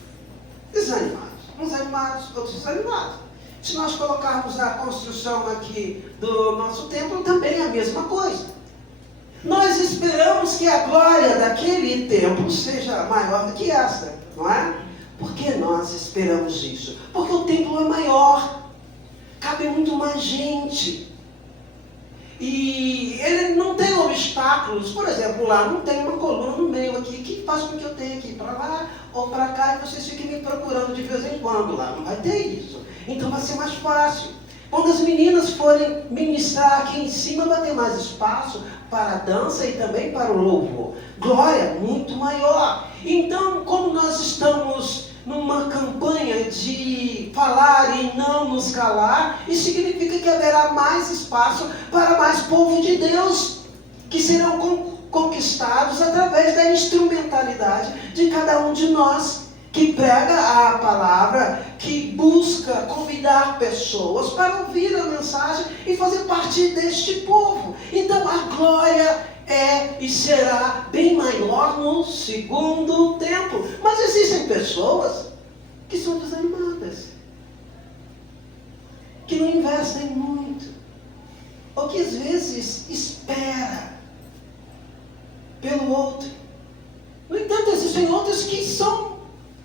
Uns animados, outros desanimados. Se nós colocarmos a construção aqui do nosso templo, também é a mesma coisa. Nós esperamos que a glória daquele templo seja maior do que esta, não é? Por que nós esperamos isso? Porque o templo é maior, cabe muito mais gente. E ele não tem obstáculos. Por exemplo, lá não tem uma coluna no meio aqui que faz com que eu tenha que ir para lá ou para cá e vocês fiquem me procurando de vez em quando lá. Não vai ter isso. Então vai ser mais fácil. Quando as meninas forem ministrar aqui em cima, vai ter mais espaço para a dança e também para o louvor. Glória muito maior. Então, como nós estamos numa campanha de falar e não nos calar, isso significa que haverá mais espaço para mais povo de Deus, que serão conquistados através da instrumentalidade de cada um de nós, que prega a palavra, que busca convidar pessoas para ouvir a mensagem e fazer parte deste povo. Então a glória é e será bem maior no segundo tempo. Mas existem pessoas que são desanimadas, que não investem muito, ou que às vezes espera pelo outro. No entanto, existem outras que são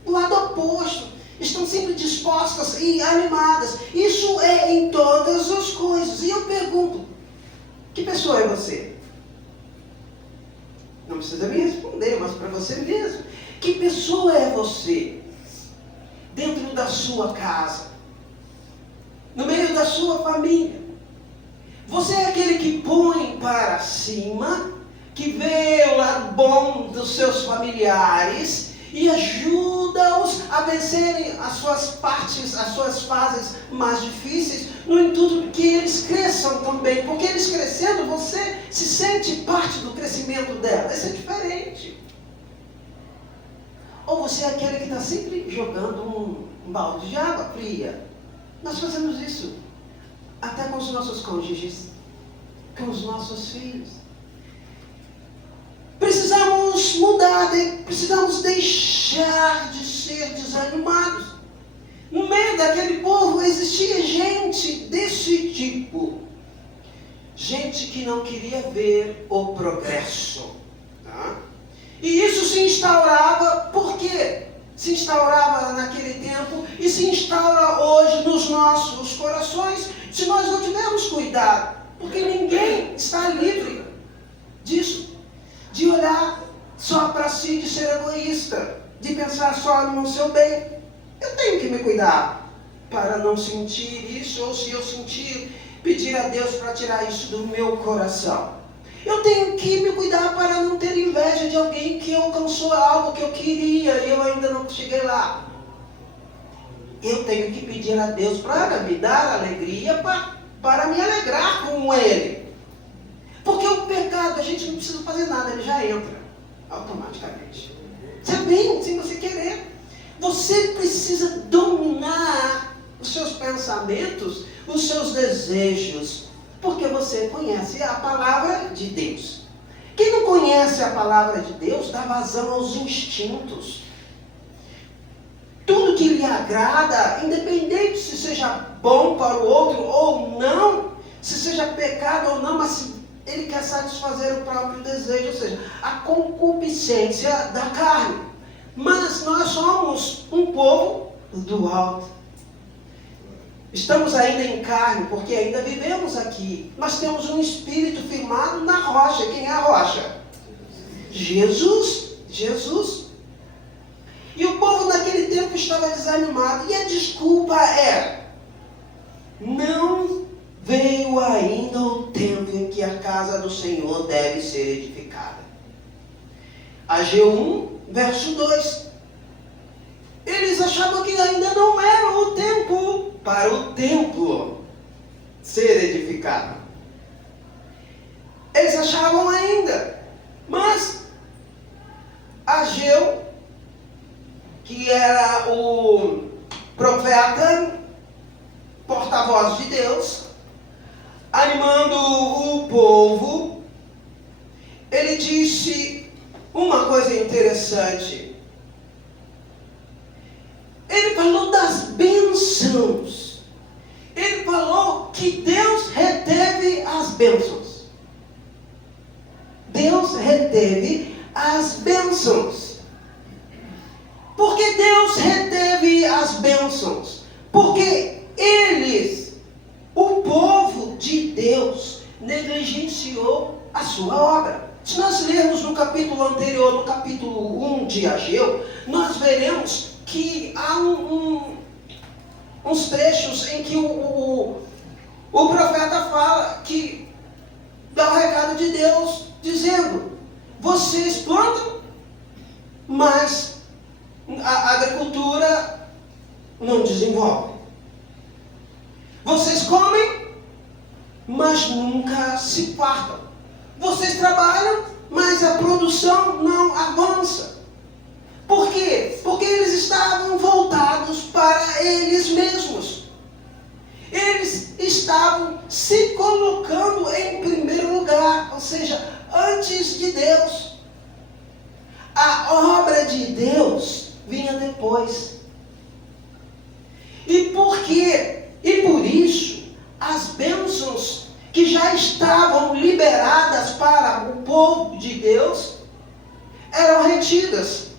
o lado oposto, estão sempre dispostas e animadas. Isso é em todas as coisas. E eu pergunto, que pessoa é você? Não precisa me responder, mas para você mesmo. Que pessoa é você? Dentro da sua casa, no meio da sua família. Você é aquele que põe para cima, que vê o lado bom dos seus familiares e ajuda-os a vencerem as suas partes, as suas fases mais difíceis, no intuito que eles cresçam também, porque eles crescendo, você se sente parte do crescimento dela. Isso é diferente. Ou você é aquele que está sempre jogando um balde de água fria. Nós fazemos isso até com os nossos cônjuges, com os nossos filhos. Precisamos mudar, precisamos deixar de ser desanimados. No meio daquele povo existia gente desse tipo. Gente que não queria ver o progresso. Tá? E isso se instaurava, por quê? Se instaurava naquele tempo e se instaura hoje nos nossos corações, se nós não tivermos cuidado. Porque ninguém está livre disso. De olhar só para si, de ser egoísta, de pensar só no seu bem. Eu tenho que me cuidar para não sentir isso, ou se eu sentir, pedir a Deus para tirar isso do meu coração. Eu tenho que me cuidar para não ter inveja de alguém que alcançou algo que eu queria e eu ainda não cheguei lá. Eu tenho que pedir a Deus para me dar alegria, para me alegrar com Ele. Porque o pecado, a gente não precisa fazer nada, ele já entra automaticamente. Você vem sem você querer. Você precisa dominar os seus pensamentos, os seus desejos, porque você conhece a palavra de Deus. Quem não conhece a palavra de Deus dá vazão aos instintos. Tudo que lhe agrada, independente se seja bom para o outro ou não, se seja pecado ou não, mas ele quer satisfazer o próprio desejo, ou seja, a concupiscência da carne. Mas nós somos um povo do alto. Estamos ainda em carne, porque ainda vivemos aqui. Mas temos um espírito firmado na rocha. Quem é a rocha? Jesus. Jesus. E o povo naquele tempo estava desanimado. E a desculpa era: não veio ainda o tempo em que a casa do Senhor deve ser edificada. Ageu 1, verso 2. Eles achavam que ainda não era o tempo para o templo ser edificado. Eles achavam ainda. Mas Ageu, que era o profeta, porta-voz de Deus, animando o povo, ele disse uma coisa interessante. Ele falou das bênçãos. Ele falou que Deus reteve as bênçãos. Deus reteve as bênçãos. Por que Deus reteve as bênçãos? Porque eles, o povo de Deus, negligenciou a sua obra. Se nós lermos no capítulo anterior, no capítulo 1 de Ageu, nós veremos que há uns trechos em que o profeta fala, que dá o recado de Deus, dizendo: vocês plantam, mas a agricultura não desenvolve. Vocês comem, mas nunca se fartam. Vocês trabalham, mas a produção não avança. Por quê? Porque eles estavam voltados para eles mesmos. Eles estavam se colocando em primeiro lugar, ou seja, antes de Deus. A obra de Deus vinha depois. E por quê? E por isso, as bênçãos que já estavam liberadas para o povo de Deus eram retidas.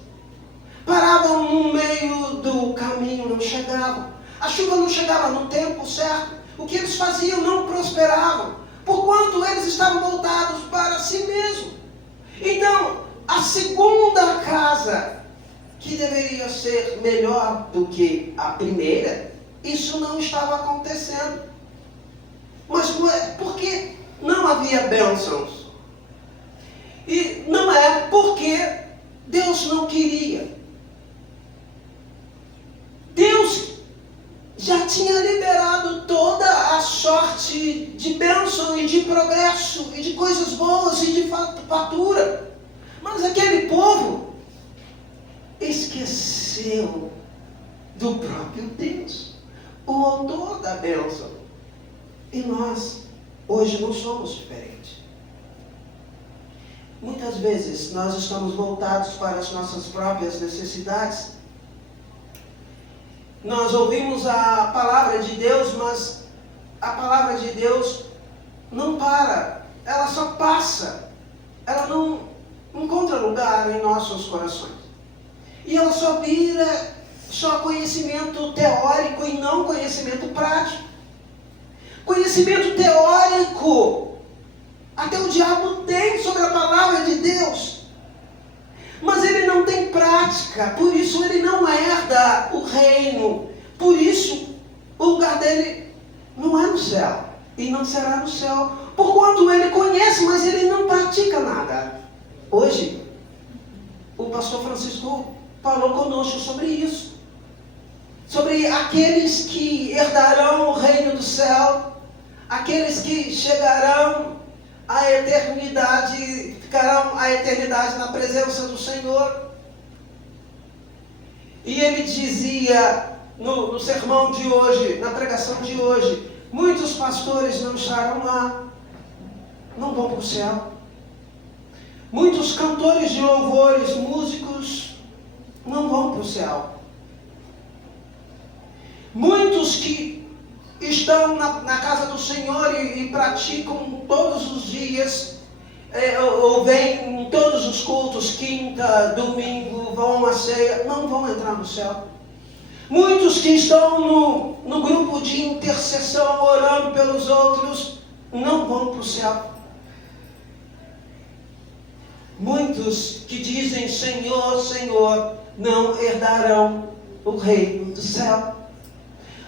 Paravam no meio do caminho, não chegavam. A chuva não chegava no tempo certo. O que eles faziam não prosperavam, porquanto eles estavam voltados para si mesmos. Então, a segunda casa, que deveria ser melhor do que a primeira, isso não estava acontecendo. Mas porque não havia bênçãos. E não é porque Deus não queria. Deus já tinha liberado toda a sorte de bênção e de progresso e de coisas boas e de fartura. Mas aquele povo esqueceu do próprio Deus, o autor da bênção. E nós, hoje, não somos diferentes. Muitas vezes nós estamos voltados para as nossas próprias necessidades. Nós ouvimos a palavra de Deus, mas a palavra de Deus não para, ela só passa, ela não encontra lugar em nossos corações. E ela só vira só conhecimento teórico e não conhecimento prático. Conhecimento teórico, até o diabo tem sobre a palavra de Deus. Mas ele não tem prática, por isso ele não herda o reino. Por isso, o lugar dele não é no céu, e não será no céu. Porquanto ele conhece, mas ele não pratica. Hoje, o pastor Francisco falou conosco sobre isso. Sobre aqueles que herdarão o reino do céu, aqueles que chegarão à eternidade, ficarão a eternidade na presença do Senhor. E ele dizia no sermão de hoje, na pregação de hoje, muitos pastores não estarão lá, não vão para o céu. Muitos cantores de louvores, músicos, não vão para o céu. Muitos que estão na casa do Senhor e praticam todos os dias, ou vêm em todos os cultos, quinta, domingo, vão à ceia, não vão entrar no céu. Muitos que estão no grupo de intercessão, orando pelos outros, não vão para o céu. Muitos que dizem Senhor, Senhor, não herdarão o reino do céu.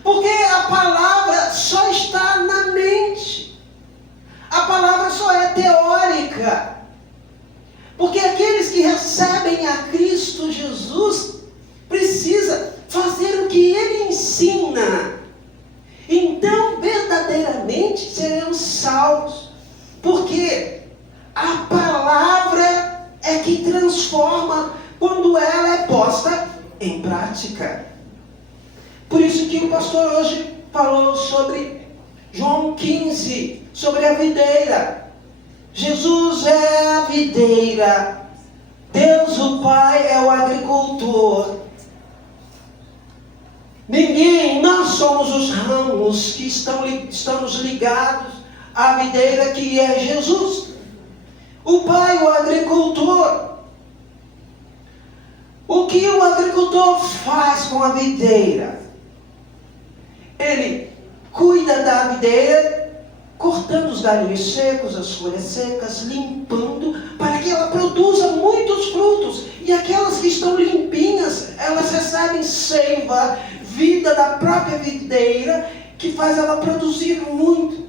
Porque a palavra só está na mente. A palavra só é teórica. Porque aqueles que recebem a Cristo Jesus precisa fazer o que Ele ensina. Então, verdadeiramente, seremos salvos. Porque a palavra é que transforma quando ela é posta em prática. Por isso que o pastor hoje falou sobre João 15, sobre a videira. Jesus é a videira, Deus o Pai é o agricultor. Nós somos os ramos que estamos ligados à videira que é Jesus. O Pai, o agricultor. O que o agricultor faz com a videira? Ele cuida da videira, cortando os galhos secos, as folhas secas, limpando, para que ela produza muitos frutos. E aquelas que estão limpinhas, elas recebem seiva, vida da própria videira, que faz ela produzir muito.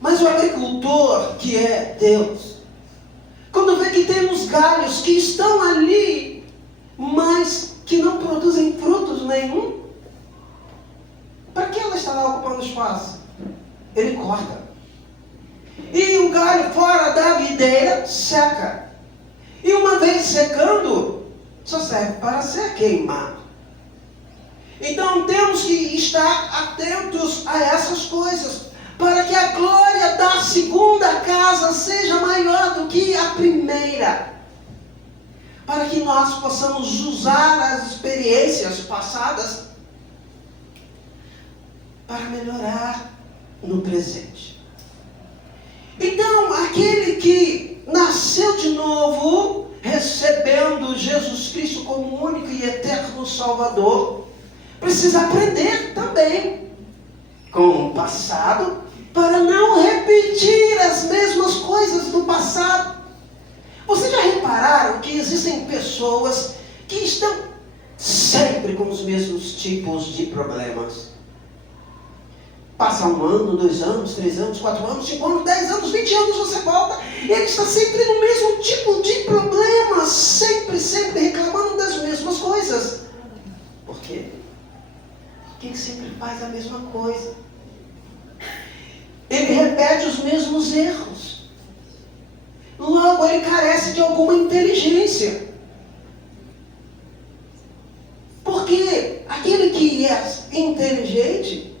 Mas o agricultor, que é Deus, quando vê que tem uns galhos que estão ali, mas que não produzem frutos nenhum, para que ela está lá ocupando espaço? Ele corta. E o galho fora da videira seca. E uma vez secando, só serve para ser queimado. Então temos que estar atentos a essas coisas, para que a glória da segunda casa seja maior do que a primeira. Para que nós possamos usar as experiências passadas para melhorar no presente. Então, aquele que nasceu de novo, recebendo Jesus Cristo como único e eterno Salvador, precisa aprender também com o passado, para não repetir as mesmas coisas do passado. Vocês já repararam que existem pessoas que estão sempre com os mesmos tipos de problemas? Passa 1 ano, 2 anos, 3 anos, 4 anos, 5 anos, 10 anos, 20 anos, você volta, e ele está sempre no mesmo tipo de problemas, sempre reclamando das mesmas coisas. Por quê? Porque ele sempre faz a mesma coisa. Ele repete os mesmos erros. Logo, ele carece de alguma inteligência. Porque aquele que é inteligente,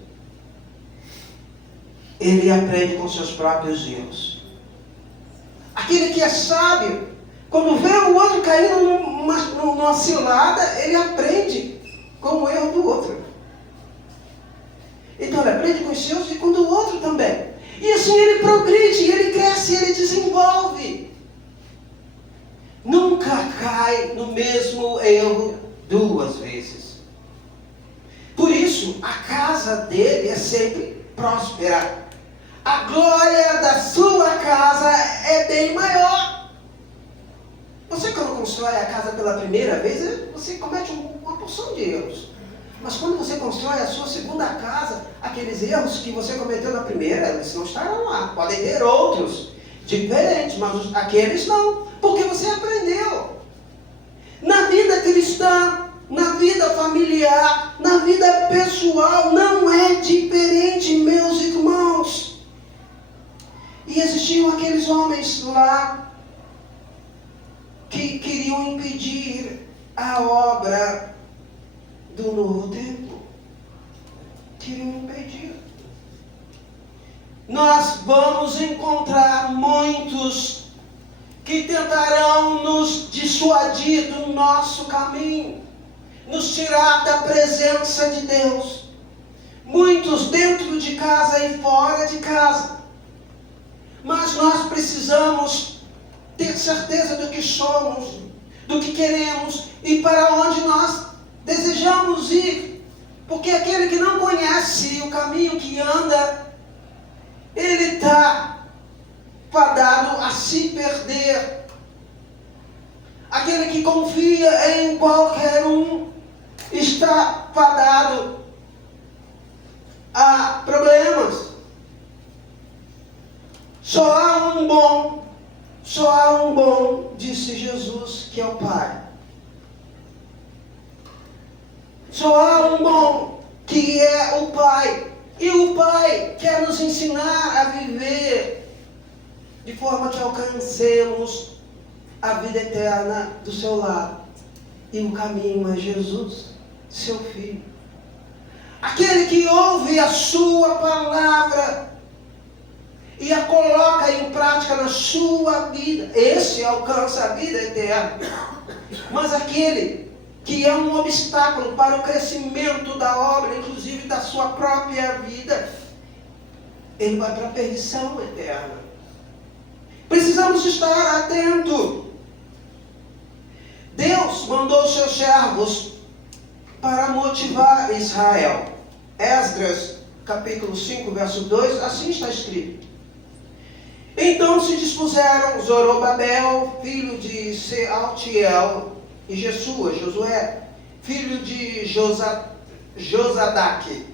ele aprende com seus próprios erros. Aquele que é sábio, quando vê o outro caindo numa cilada, ele aprende com o erro do outro. Então ele aprende com os seus e com o do outro também. E assim ele progride, ele cresce, ele desenvolve. Nunca cai no mesmo erro 2 vezes. Por isso, a casa dele é sempre próspera. A glória da sua casa é bem maior. Você, quando constrói a casa pela primeira vez, você comete uma porção de erros. Mas quando você constrói a sua segunda casa, aqueles erros que você cometeu na primeira, eles não estarão lá. Podem ter outros diferentes, mas aqueles não. Porque você aprendeu. Na vida cristã, na vida familiar, na vida pessoal, não é diferente, meus irmãos. E existiam aqueles homens lá que queriam impedir a obra do novo templo. Queriam impedir. Nós vamos encontrar muitos que tentarão nos dissuadir do nosso caminho, nos tirar da presença de Deus. Muitos dentro de casa e fora de casa. Mas nós precisamos ter certeza do que somos, do que queremos e para onde nós desejamos ir. Porque aquele que não conhece o caminho que anda, ele está fadado a se perder. Aquele que confia em qualquer um está fadado a problemas. Só há um bom, disse Jesus, que é o Pai. Só há um bom, que é o Pai. E o Pai quer nos ensinar a viver de forma que alcancemos a vida eterna do seu lado. E o caminho é Jesus, seu Filho. Aquele que ouve a sua palavra e a coloca em prática na sua vida, esse alcança a vida eterna. Mas aquele que é um obstáculo para o crescimento da obra, inclusive da sua própria vida, ele vai para a perdição eterna. Precisamos estar atentos. Deus mandou seus servos para motivar Israel. Esdras, capítulo 5, verso 2, assim está escrito. Então se dispuseram Zorobabel, filho de Sealtiel, e Josué, filho de Josadaque,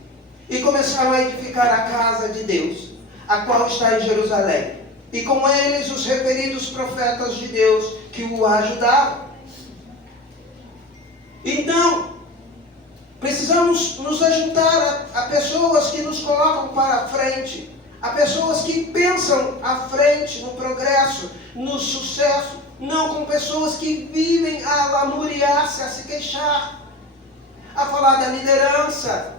e começaram a edificar a casa de Deus, a qual está em Jerusalém, e com eles os referidos profetas de Deus que o ajudavam. Então, precisamos nos ajuntar a pessoas que nos colocam para a frente, a pessoas que pensam à frente no progresso, no sucesso, não com pessoas que vivem a lamuriar-se, a se queixar, a falar da liderança,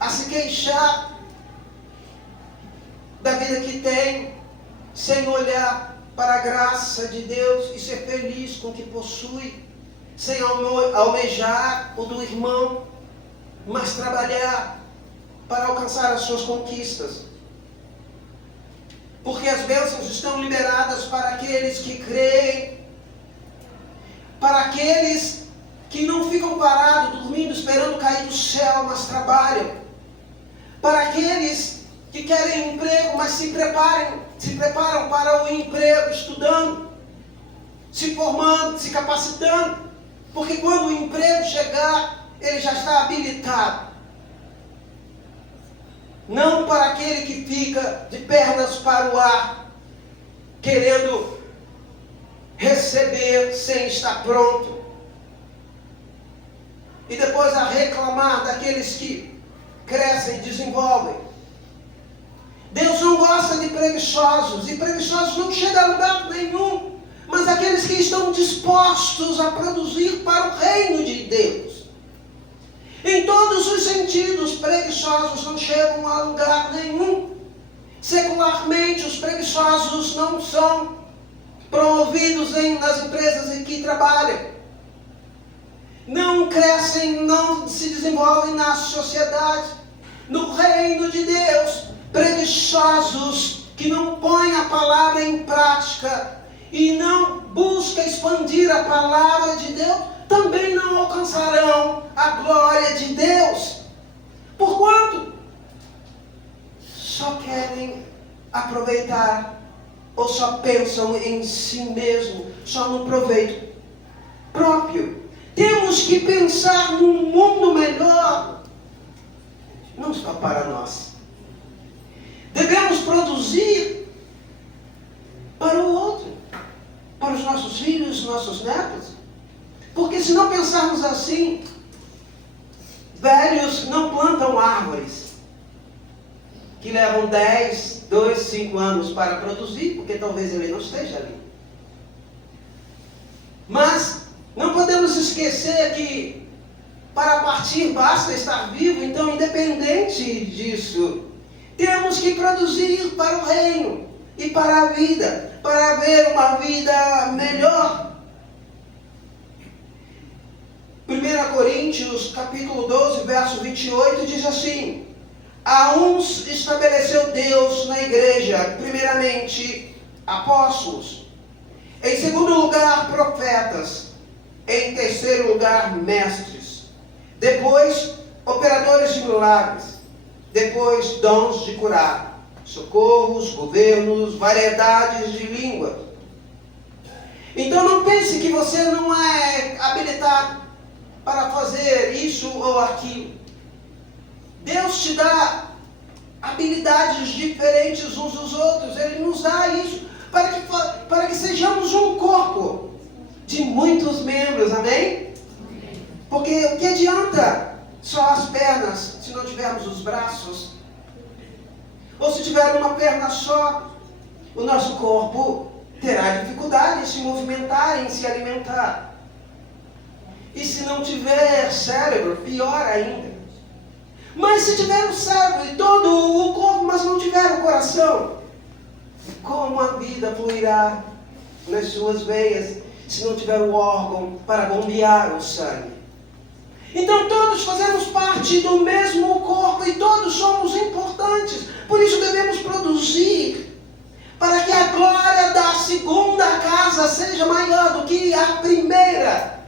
a se queixar da vida que tem, sem olhar para a graça de Deus e ser feliz com o que possui, sem almejar o do irmão, mas trabalhar para alcançar as suas conquistas. Porque as bênçãos estão liberadas para aqueles que creem, para aqueles que não ficam parados, dormindo, esperando cair do céu, mas trabalham, para aqueles que querem emprego, mas se preparam para o emprego, estudando, se formando, se capacitando, porque quando o emprego chegar, ele já está habilitado. Não para aquele que fica de pernas para o ar, querendo receber sem estar pronto. E depois a reclamar daqueles que crescem e desenvolvem. Deus não gosta de preguiçosos, e preguiçosos não chegam a lugar nenhum, mas aqueles que estão dispostos a produzir para o reino de Deus. Em todos os sentidos, preguiçosos não chegam a lugar nenhum. Secularmente, os preguiçosos não são promovidos nas empresas em que trabalham. Não crescem, não se desenvolvem na sociedade. No reino de Deus, preguiçosos que não põem a palavra em prática e não buscam expandir a palavra de Deus, também não alcançarão a glória de Deus. Porquanto só querem aproveitar ou só pensam em si mesmo, só no proveito próprio. Temos que pensar num mundo melhor, não só para nós. Devemos produzir para o outro, para os nossos filhos, os nossos netos? Porque se não pensarmos assim, velhos não plantam árvores que levam 10, 2, 5 anos para produzir, porque talvez ele não esteja ali. Mas não podemos esquecer que para partir basta estar vivo, então independente disso, temos que produzir para o reino e para a vida, para haver uma vida melhor. 1 Coríntios capítulo 12, verso 28 diz assim: a uns estabeleceu Deus na igreja, primeiramente apóstolos, em segundo lugar profetas, em terceiro lugar mestres, depois operadores de milagres, depois dons de curar, socorros, governos, variedades de línguas. Então não pense que você não é habilitado para fazer isso ou aquilo. Deus te dá habilidades diferentes uns dos outros. Ele nos dá isso para que sejamos um corpo de muitos membros, amém? Porque o que adianta só as pernas se não tivermos os braços? Ou se tiver uma perna só, o nosso corpo terá dificuldade em se movimentar, em se alimentar. E se não tiver cérebro, pior ainda. Mas se tiver o cérebro e todo o corpo, mas não tiver o coração, como a vida fluirá nas suas veias se não tiver o órgão para bombear o sangue? Então todos fazemos parte do mesmo corpo e todos somos importantes. Por isso devemos produzir para que a glória da segunda casa seja maior do que a primeira.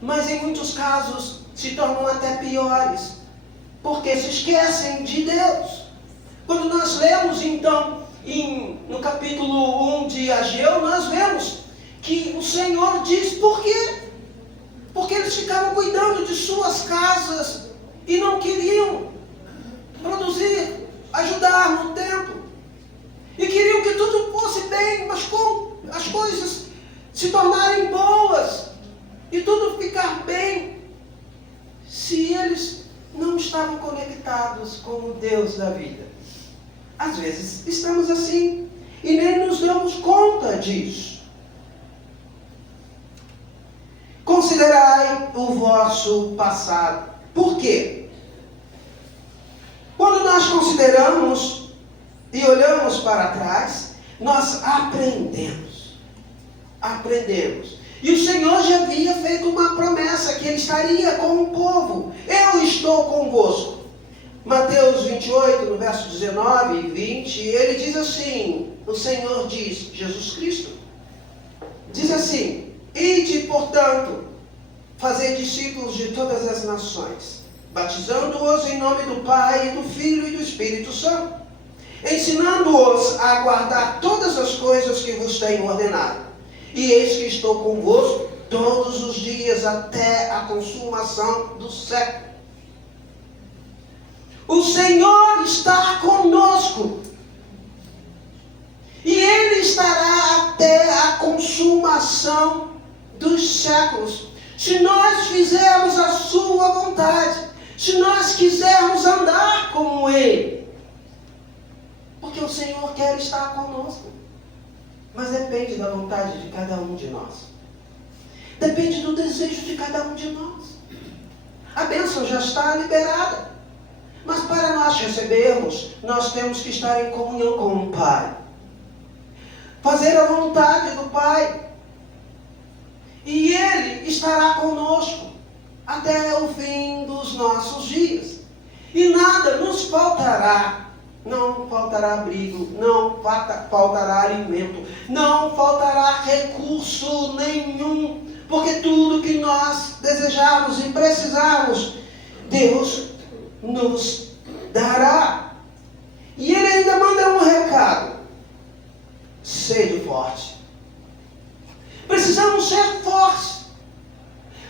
Mas em muitos casos se tornam até piores, porque se esquecem de Deus. Quando nós lemos então no capítulo 1 de Ageu, nós vemos que o Senhor diz por quê? Porque eles ficavam cuidando de suas casas e não queriam produzir, ajudar no templo. E queriam que tudo fosse bem, mas com as coisas se tornarem boas e tudo ficar bem, se eles não estavam conectados com o Deus da vida. Às vezes estamos assim e nem nos damos conta disso. Considerai o vosso passado. Por quê? Quando nós consideramos e olhamos para trás, nós aprendemos. E o Senhor já havia feito uma promessa que Ele estaria com o povo. Eu estou convosco. Mateus 28, no verso 19 e 20, ele diz assim, o Senhor diz, Jesus Cristo, diz assim: ide, portanto, fazer discípulos de todas as nações, batizando-os em nome do Pai, do Filho e do Espírito Santo, ensinando-os a guardar todas as coisas que vos tenho ordenado. E eis que estou convosco todos os dias até a consumação do século. O Senhor está conosco. E Ele estará até a consumação dos séculos. Se nós fizermos a sua vontade, se nós quisermos andar como Ele. Porque o Senhor quer estar conosco. Mas depende da vontade de cada um de nós. Depende do desejo de cada um de nós. A bênção já está liberada. Mas para nós recebermos, nós temos que estar em comunhão com o Pai. Fazer a vontade do Pai. E Ele estará conosco até o fim dos nossos dias. E nada nos faltará. Não faltará abrigo, não faltará alimento, não faltará recurso nenhum. Porque tudo que nós desejarmos e precisarmos, Deus nos dará. E Ele ainda manda um recado: sede forte. Precisamos ser fortes,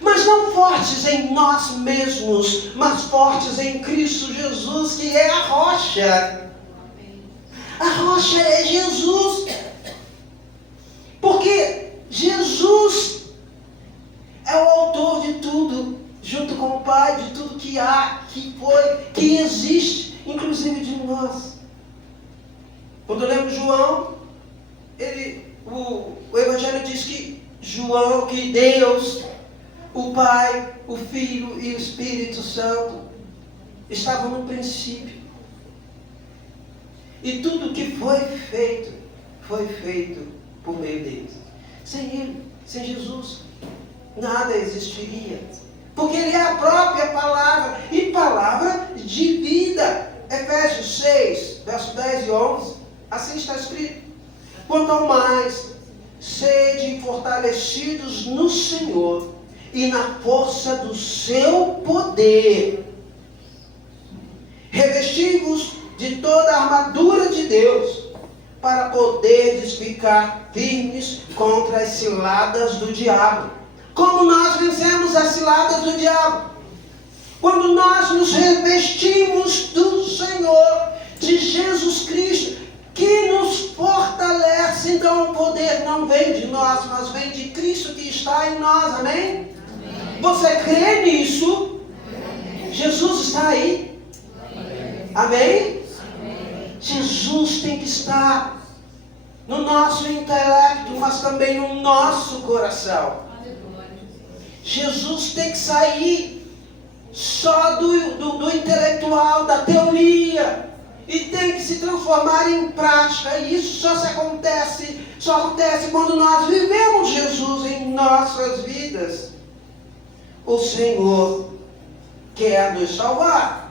mas não fortes em nós mesmos, mas fortes em Cristo Jesus, que é a rocha. A rocha é Jesus. Evangelho diz que João, que Deus, o Pai, o Filho e o Espírito Santo estavam no princípio. E tudo que foi feito por meio deles. Sem Ele, sem Jesus, nada existiria. Porque Ele é a própria palavra, e palavra de vida. Efésios 6, versos 10 e 11, assim está escrito: quanto ao mais, sede fortalecidos no Senhor e na força do seu poder. Revesti-vos de toda a armadura de Deus, para poderes ficar firmes contra as ciladas do diabo. Como nós vencemos as ciladas do diabo? Quando nós nos revestimos do Senhor, de Jesus Cristo, que nos fortalece. Então o poder não vem de nós, mas vem de Cristo que está em nós. Amém? Amém. Você crê nisso? Amém. Jesus está aí? Amém? Amém? Jesus tem que estar no nosso intelecto, mas também no nosso coração. Jesus tem que sair só do intelectual, da teoria, e tem que se transformar em prática. E isso só acontece quando nós vivemos Jesus em nossas vidas. O Senhor quer nos salvar.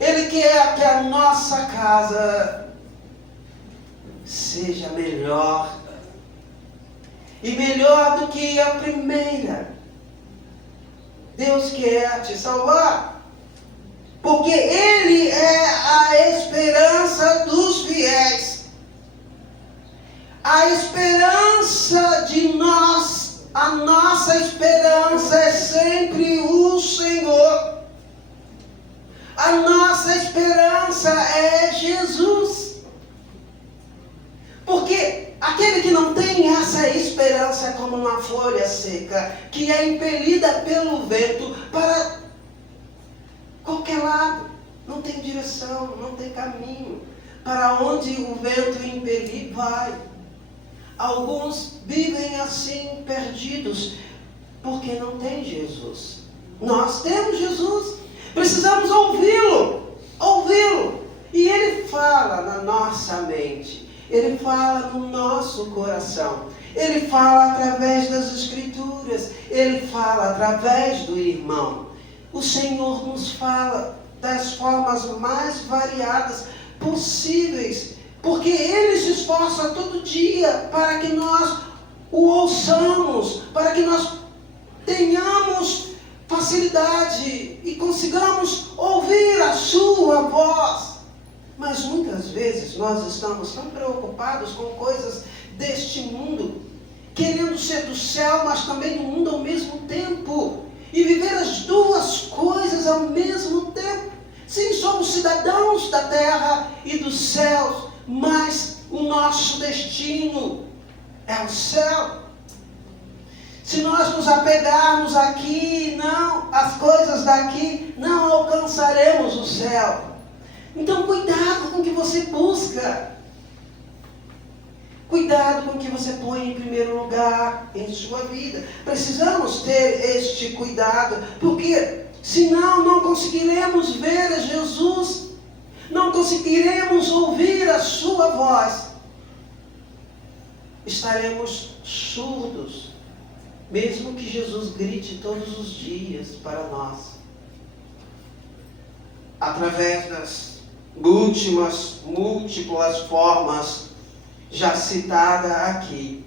Ele quer que a nossa casa seja melhor, e melhor do que a primeira. Deus quer te salvar, porque Ele é a esperança dos fiéis. A esperança de nós, a nossa esperança é sempre o Senhor. A nossa esperança é Jesus. Porque aquele que não tem essa esperança é como uma folha seca, que é impelida pelo vento para qualquer lado. Não tem direção, não tem caminho. Para onde o vento impelir, vai. Alguns vivem assim, perdidos, porque não tem Jesus. Nós temos Jesus. Precisamos ouvi-lo. E Ele fala na nossa mente. Ele fala no nosso coração. Ele fala através das Escrituras. Ele fala através do irmão. O Senhor nos fala das formas mais variadas possíveis, porque Ele se esforça todo dia para que nós o ouçamos, para que nós tenhamos facilidade e consigamos ouvir a sua voz. Mas muitas vezes nós estamos tão preocupados com coisas deste mundo, querendo ser do céu, mas também do mundo ao mesmo tempo, e viver as duas coisas ao mesmo tempo. Sim, somos cidadãos da terra e dos céus, mas o nosso destino é o céu. Se nós nos apegarmos aqui, não, as coisas daqui, não alcançaremos o céu. Então, cuidado com o que você busca. Cuidado com o que você põe em primeiro lugar em sua vida. Precisamos ter este cuidado, porque senão não conseguiremos ver a Jesus, não conseguiremos ouvir a sua voz. Estaremos surdos, mesmo que Jesus grite todos os dias para nós, através das múltiplas formas já citada aqui.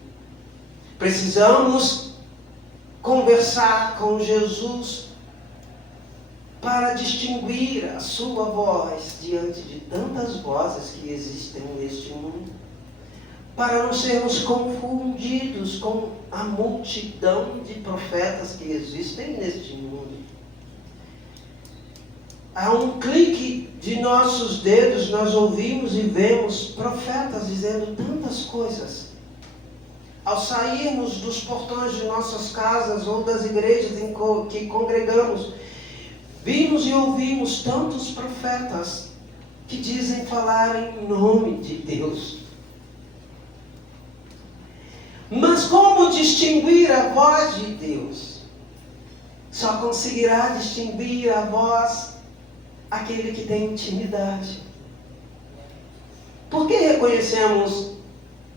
Precisamos conversar com Jesus para distinguir a sua voz diante de tantas vozes que existem neste mundo, para não sermos confundidos com a multidão de profetas que existem neste mundo. A um clique de nossos dedos, nós ouvimos e vemos profetas dizendo tantas coisas. Ao sairmos dos portões de nossas casas ou das igrejas em que congregamos, vimos e ouvimos tantos profetas que dizem falar em nome de Deus. Mas como distinguir a voz de Deus? Só conseguirá distinguir a voz aquele que tem intimidade. Por que reconhecemos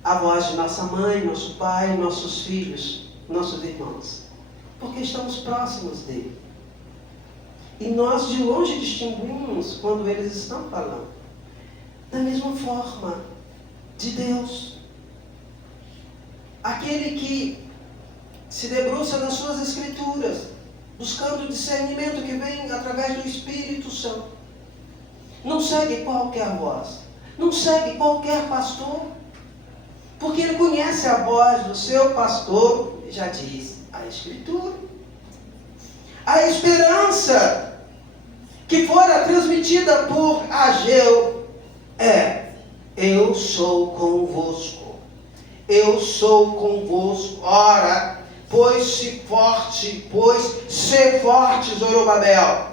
a voz de nossa mãe, nosso pai, nossos filhos, nossos irmãos? Porque estamos próximos dele. E nós de longe distinguimos quando eles estão falando. Da mesma forma, de Deus. Aquele que se debruça nas suas escrituras, buscando o discernimento que vem através do Espírito Santo. Não segue qualquer voz, não segue qualquer pastor, porque ele conhece a voz do seu pastor, já diz a Escritura. A esperança que fora transmitida por Ageu é: eu sou convosco. Eu sou convosco. Ora, se forte, Zorobabel,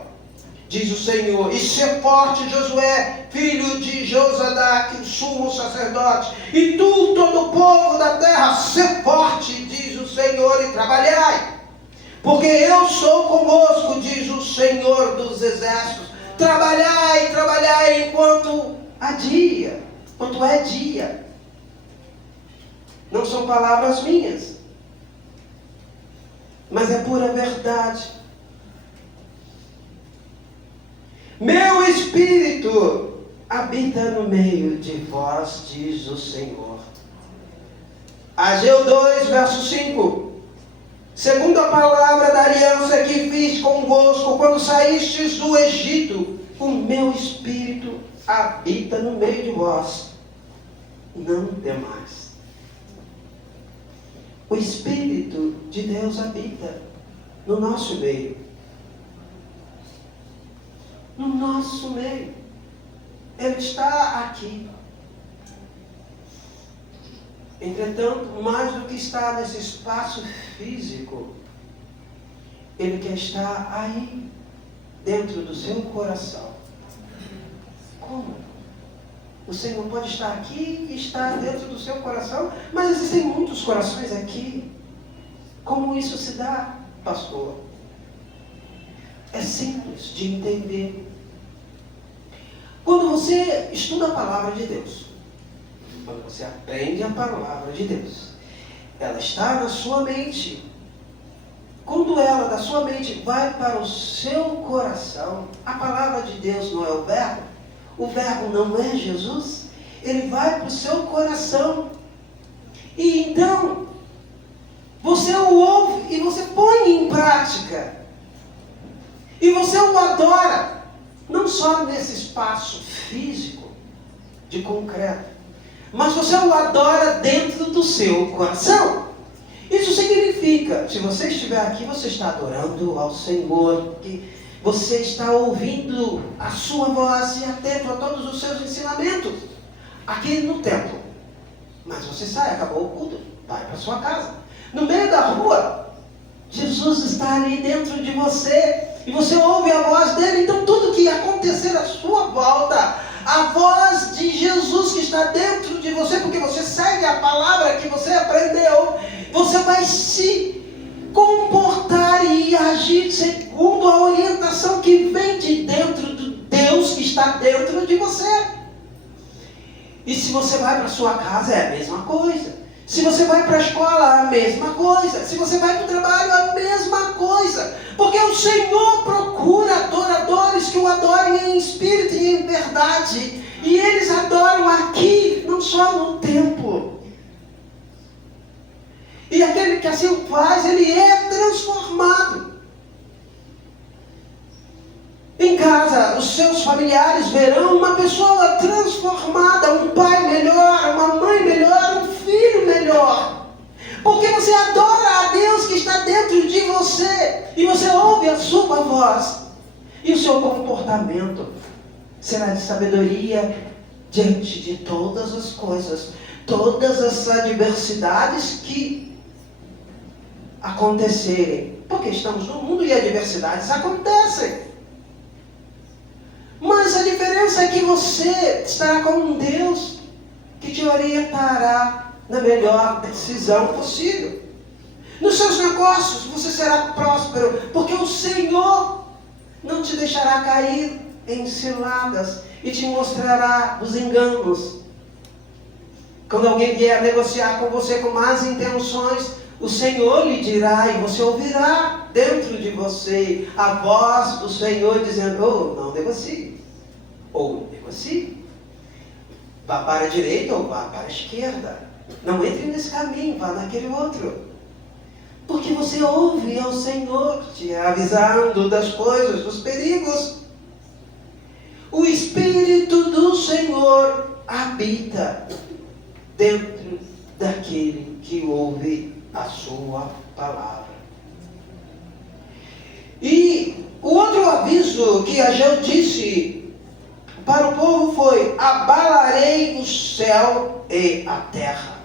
diz o Senhor, e se forte, Josué, filho de Josadaque, o sumo sacerdote, e tu, todo o povo da terra, se forte, diz o Senhor, e trabalhai, porque eu sou convosco, diz o Senhor dos exércitos. Trabalhai, trabalhai enquanto há dia, enquanto é dia. Não são palavras minhas, mas é pura verdade. Meu espírito habita no meio de vós, diz o Senhor. Ageu 2, verso 5. Segundo a palavra da aliança que fiz convosco quando saístes do Egito, o meu espírito habita no meio de vós. Não temais. O Espírito de Deus habita no nosso meio. No nosso meio. Ele está aqui. Entretanto, mais do que estar nesse espaço físico, Ele quer estar aí, dentro do seu coração. Como? O Senhor pode estar aqui e estar dentro do seu coração, mas existem muitos corações aqui. Como isso se dá, pastor? É simples de entender. Quando você estuda a palavra de Deus, quando você aprende a palavra de Deus, ela está na sua mente. Quando ela da sua mente vai para o seu coração, a palavra de Deus não é o verbo não é Jesus, ele vai para o seu coração. E então, você o ouve e você põe em prática. E você o adora, não só nesse espaço físico, de concreto, mas você o adora dentro do seu coração. Isso significa, se você estiver aqui, você está adorando ao Senhor, que você está ouvindo a sua voz e atento a todos os seus ensinamentos aqui no templo. Mas você sai, acabou o culto, vai para sua casa. No meio da rua, Jesus está ali dentro de você e você ouve a voz dele. Então tudo que acontecer à sua volta, a voz de Jesus que está dentro de você, porque você segue a palavra que você aprendeu, você vai se comportar e agir segundo a orientação que vem de dentro do Deus que está dentro de você. E se você vai para a sua casa, é a mesma coisa. Se você vai para a escola, a mesma coisa. Se você vai para o trabalho, a mesma coisa. Porque o Senhor procura adoradores que o adorem em espírito e em verdade. E eles adoram aqui, não só no templo. E aquele que assim faz, ele é transformado. Em casa, os seus familiares verão uma pessoa transformada, um pai melhor, uma mãe melhor, um filho melhor. Porque você adora a Deus que está dentro de você. E você ouve a sua voz. E o seu comportamento será de sabedoria diante de todas as coisas. Todas as adversidades que acontecerem. Porque estamos no mundo e adversidades acontecem. Mas a diferença é que você estará com um Deus que te orientará na melhor decisão possível. Nos seus negócios você será próspero, porque o Senhor não te deixará cair em ciladas e te mostrará os enganos. Quando alguém vier negociar com você com más intenções, o Senhor lhe dirá e você ouvirá dentro de você a voz do Senhor dizendo: oh, não negocie, ou negocie. Vá para a direita ou vá para a esquerda. Não entre nesse caminho, vá naquele outro. Porque você ouve ao Senhor te avisando das coisas, dos perigos. O Espírito do Senhor habita dentro daquele que ouve a sua palavra. E o outro aviso que Ageu disse para o povo foi: abalarei o céu e a terra.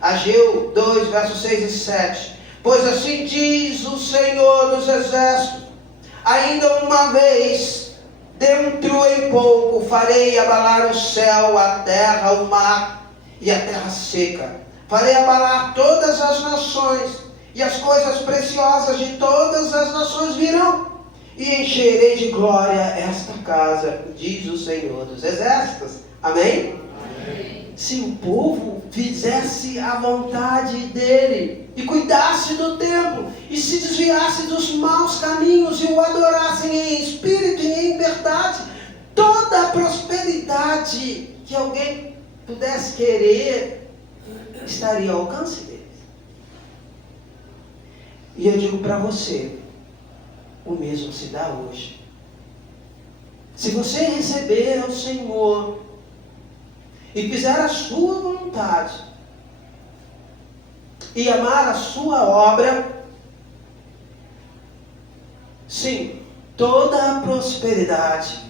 Ageu 2, versos 6 e 7. Pois assim diz o Senhor dos Exércitos: ainda uma vez, dentro em pouco, farei abalar o céu, a terra, o mar e a terra seca. Farei abalar todas as nações, e as coisas preciosas de todas as nações virão, e encherei de glória esta casa, diz o Senhor dos Exércitos. Amém? Amém. Se o povo fizesse a vontade dele, e cuidasse do templo, e se desviasse dos maus caminhos, e o adorassem em espírito e em verdade, toda a prosperidade que alguém pudesse querer, estaria ao alcance deles. E eu digo para você, o mesmo se dá hoje. Se você receber ao Senhor e fizer a sua vontade e amar a sua obra, sim, toda a prosperidade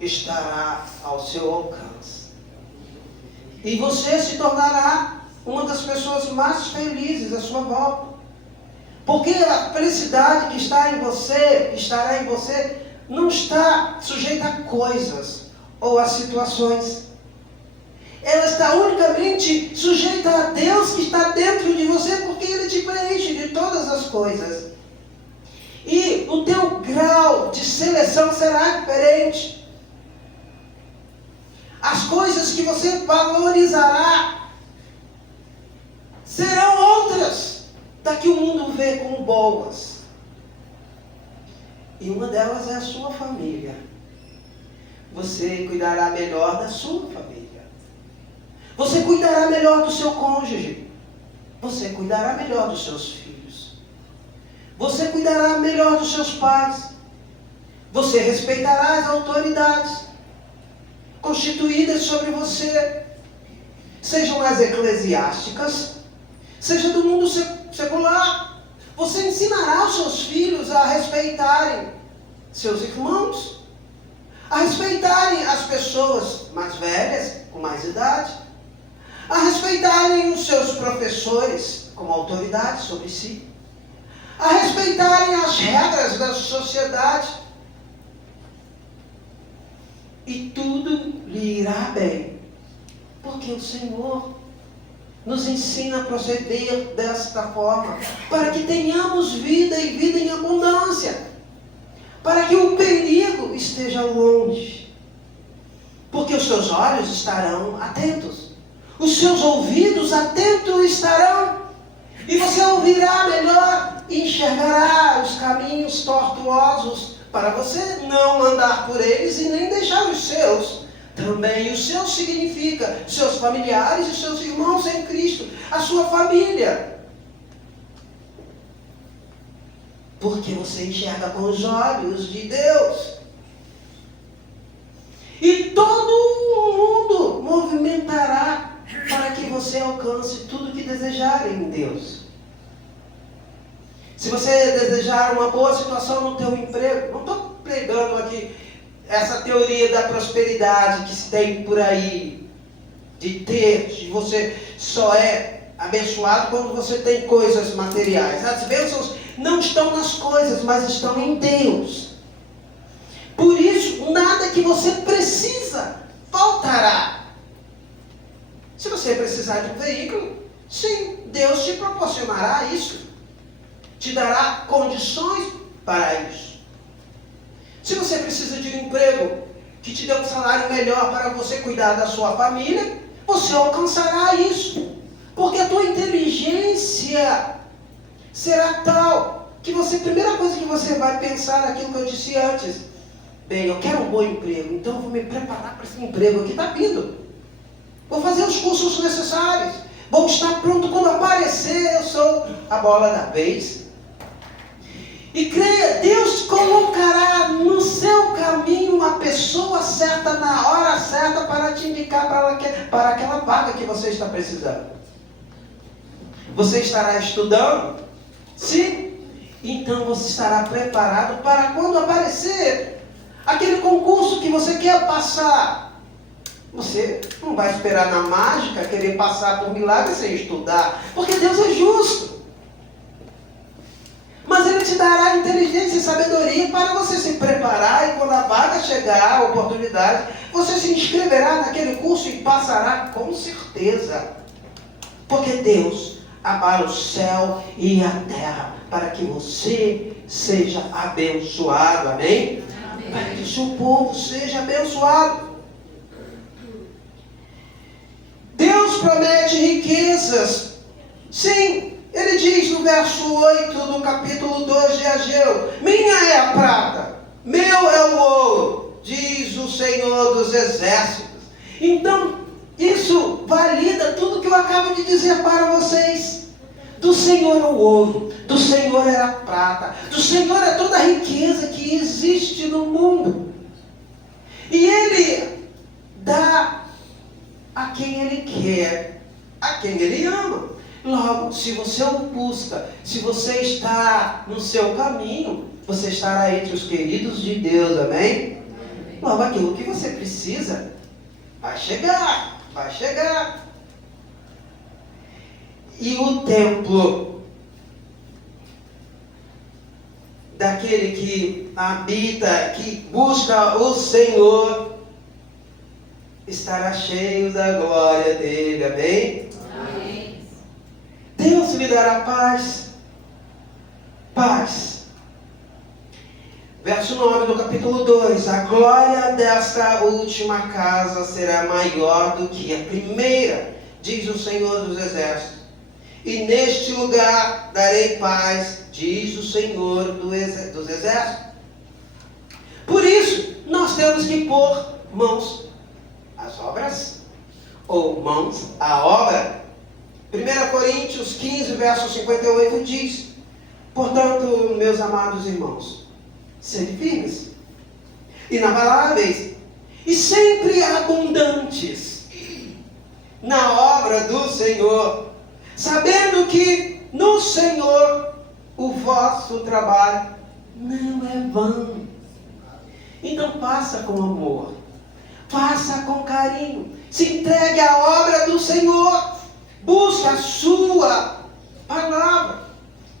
estará ao seu alcance. E você se tornará uma das pessoas mais felizes à sua volta. Porque a felicidade que está em você, estará em você, não está sujeita a coisas ou a situações. Ela está unicamente sujeita a Deus que está dentro de você, porque Ele te preenche de todas as coisas. E o teu grau de seleção será diferente. As coisas que você valorizará serão outras da que o mundo vê como boas. E uma delas é a sua família. Você cuidará melhor da sua família. Você cuidará melhor do seu cônjuge. Você cuidará melhor dos seus filhos. Você cuidará melhor dos seus pais. Você respeitará as autoridades constituídas sobre você, sejam as eclesiásticas, seja do mundo secular. Você ensinará os seus filhos a respeitarem seus irmãos, a respeitarem as pessoas mais velhas, com mais idade, a respeitarem os seus professores como autoridade sobre si, a respeitarem as regras da sociedade. E tudo lhe irá bem, porque o Senhor nos ensina a proceder desta forma, para que tenhamos vida e vida em abundância, para que o perigo esteja longe, porque os seus olhos estarão atentos, os seus ouvidos atentos estarão, e você ouvirá melhor e enxergará os caminhos tortuosos, para você não andar por eles e nem deixar os seus. Também os seus significa seus familiares e seus irmãos em Cristo, a sua família. Porque você enxerga com os olhos de Deus. E todo o mundo movimentará para que você alcance tudo o que desejar em Deus. Se você desejar uma boa situação no teu emprego, não estou pregando aqui essa teoria da prosperidade que se tem por aí, de você só é abençoado quando você tem coisas materiais. As bênçãos não estão nas coisas, mas estão em Deus. Por isso, nada que você precisa faltará. você precisar de um veículo, sim, Deus te proporcionará isso. Te dará condições para isso. Se você precisa de um emprego que te dê um salário melhor para você cuidar da sua família, você alcançará isso. Porque a tua inteligência será tal que você, a primeira coisa que você vai pensar naquilo que eu disse antes. Bem, eu quero um bom emprego, então eu vou me preparar para esse emprego que está vindo. Vou fazer os cursos necessários. Vou estar pronto quando aparecer, eu sou a bola da vez. E creia, Deus colocará no seu caminho uma pessoa certa na hora certa para te indicar para aquela vaga que você está precisando. Você estará estudando? Sim. Então você estará preparado para quando aparecer aquele concurso que você quer passar. Você não vai esperar na mágica querer passar por milagre sem estudar, porque Deus é justo. Mas Ele te dará inteligência e sabedoria para você se preparar e quando a vaga chegar, a oportunidade, você se inscreverá naquele curso e passará com certeza. Porque Deus abala o céu e a terra para que você seja abençoado, amém? Para que o seu povo seja abençoado. Deus promete riquezas. Sim, Ele diz no verso 8 do capítulo 2 de Ageu: minha é a prata, meu é o ouro, diz o Senhor dos Exércitos. Então, isso valida tudo que eu acabo de dizer para vocês. Do Senhor é o ouro, do Senhor é a prata, do Senhor é toda a riqueza que existe no mundo. E Ele dá a quem Ele quer, a quem Ele ama. Logo, se você o busca, se você está no seu caminho, você estará entre os queridos de Deus, amém? Logo, aquilo que você precisa vai chegar, vai chegar. E o templo daquele que habita, que busca o Senhor, estará cheio da glória dele, amém? Amém. Deus lhe dará paz. Paz. Verso 9 do capítulo 2: a glória desta última casa será maior do que a primeira, diz o Senhor dos Exércitos. E neste lugar darei paz, diz o Senhor dos Exércitos. Por isso, nós temos que pôr mãos às obras, ou mãos à obra. 1 Coríntios 15, verso 58 diz: portanto, meus amados irmãos, sede firmes, inabaláveis e sempre abundantes na obra do Senhor, sabendo que no Senhor o vosso trabalho não é vão. Então faça com amor, faça com carinho, se entregue à obra do Senhor, busque a sua palavra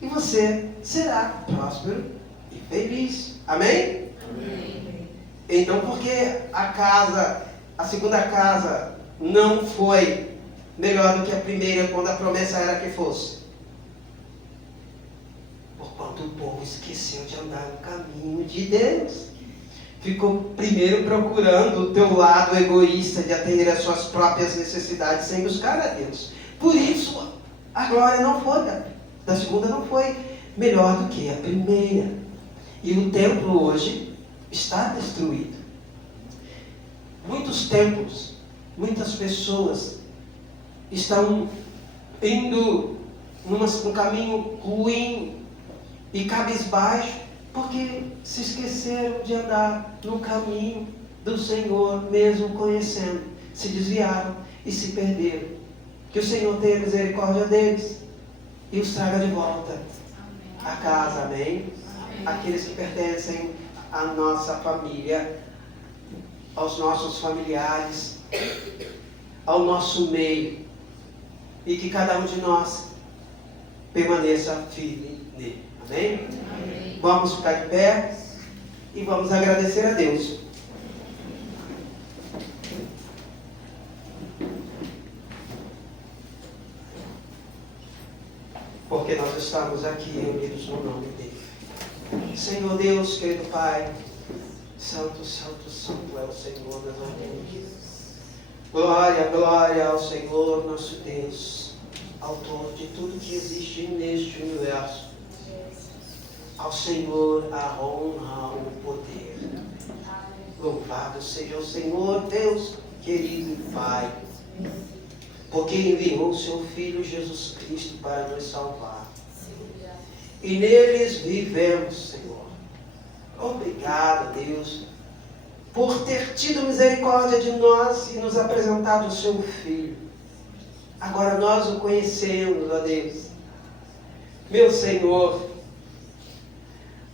e você será próspero e feliz. Amém? Amém. Então, por que a segunda casa não foi melhor do que a primeira, quando a promessa era que fosse? Porquanto o povo esqueceu de andar no caminho de Deus. Ficou primeiro procurando o teu lado egoísta de atender às suas próprias necessidades sem buscar a Deus. Por isso, a glória não foi, da segunda não foi melhor do que a primeira. E o templo hoje está destruído. Muitos templos, muitas pessoas estão indo num caminho ruim e cabisbaixo, porque se esqueceram de andar no caminho do Senhor, mesmo conhecendo, se desviaram e se perderam. Que o Senhor tenha misericórdia deles e os traga de volta a casa, amém? Aqueles que pertencem à nossa família, aos nossos familiares, ao nosso meio, e que cada um de nós permaneça firme nele, amém? Amém. Vamos ficar de pé e vamos agradecer a Deus. porque nós estamos aqui unidos no nome dele. Senhor Deus, querido Pai, santo, santo, santo é o Senhor das ordens. Glória, glória ao Senhor nosso Deus, autor de tudo que existe neste universo. Ao Senhor a honra, o poder. Louvado seja o Senhor, Deus querido e Pai, porque enviou o seu Filho Jesus Cristo para nos salvar. E neles vivemos, Senhor. Obrigado, Deus, por ter tido misericórdia de nós e nos apresentado o seu Filho. Agora nós o conhecemos, ó Deus. Meu Senhor,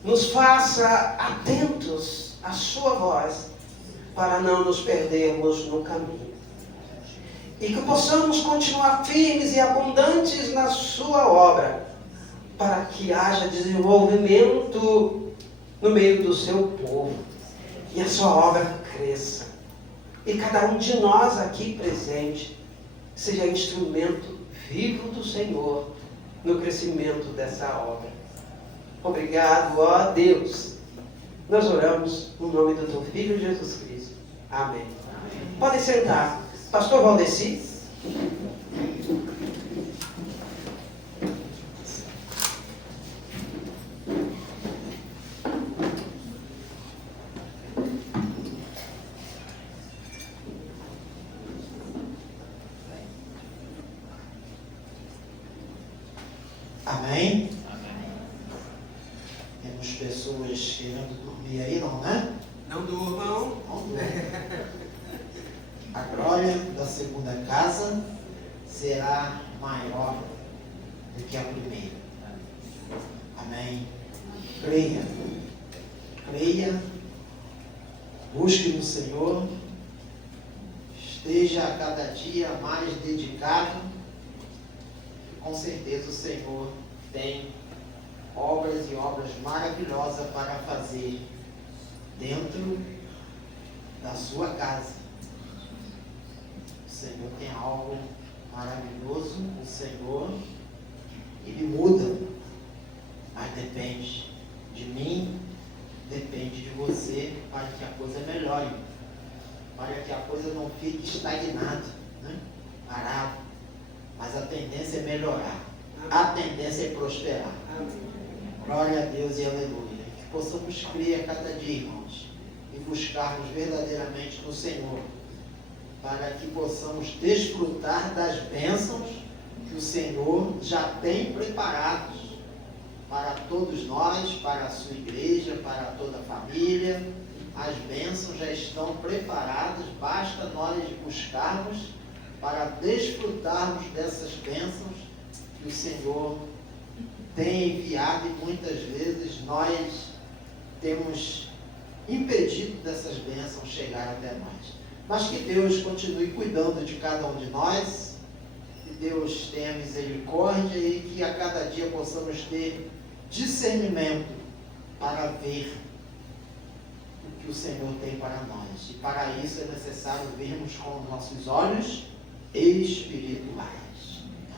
nos faça atentos à sua voz, para não nos perdermos no caminho. E que possamos continuar firmes e abundantes na sua obra, para que haja desenvolvimento no meio do seu povo, e a sua obra cresça. E cada um de nós aqui presente seja instrumento vivo do Senhor no crescimento dessa obra. Obrigado, ó Deus. Nós oramos no nome do teu Filho Jesus Cristo. Amém. Podem sentar. Pastor Valdeci. Amém? Temos pessoas querendo dormir aí, não, né? Não durmam. A glória da segunda casa será maior do que a primeira. Amém? Creia. Creia. Busque no Senhor. Esteja a cada dia mais dedicado. Com certeza o Senhor tem obras e obras maravilhosas para fazer dentro da sua casa. O Senhor tem algo maravilhoso. O Senhor, Ele muda, mas depende de mim, depende de você, para que a coisa melhore, para que a coisa não fique estagnada, né? Parada. Mas a tendência é melhorar. A tendência é prosperar. Glória a Deus e aleluia. Que possamos crer a cada dia, irmãos, e buscarmos verdadeiramente no Senhor, para que possamos desfrutar das bênçãos que o Senhor já tem preparados para todos nós, para a sua igreja, para toda a família. As bênçãos já estão preparadas, basta nós buscarmos para desfrutarmos dessas bênçãos que o Senhor tem enviado, e muitas vezes nós temos impedido dessas bênçãos chegar até nós. Mas que Deus continue cuidando de cada um de nós, que Deus tenha misericórdia e que a cada dia possamos ter discernimento para ver o que o Senhor tem para nós. E para isso é necessário vermos com os nossos olhos espirituais.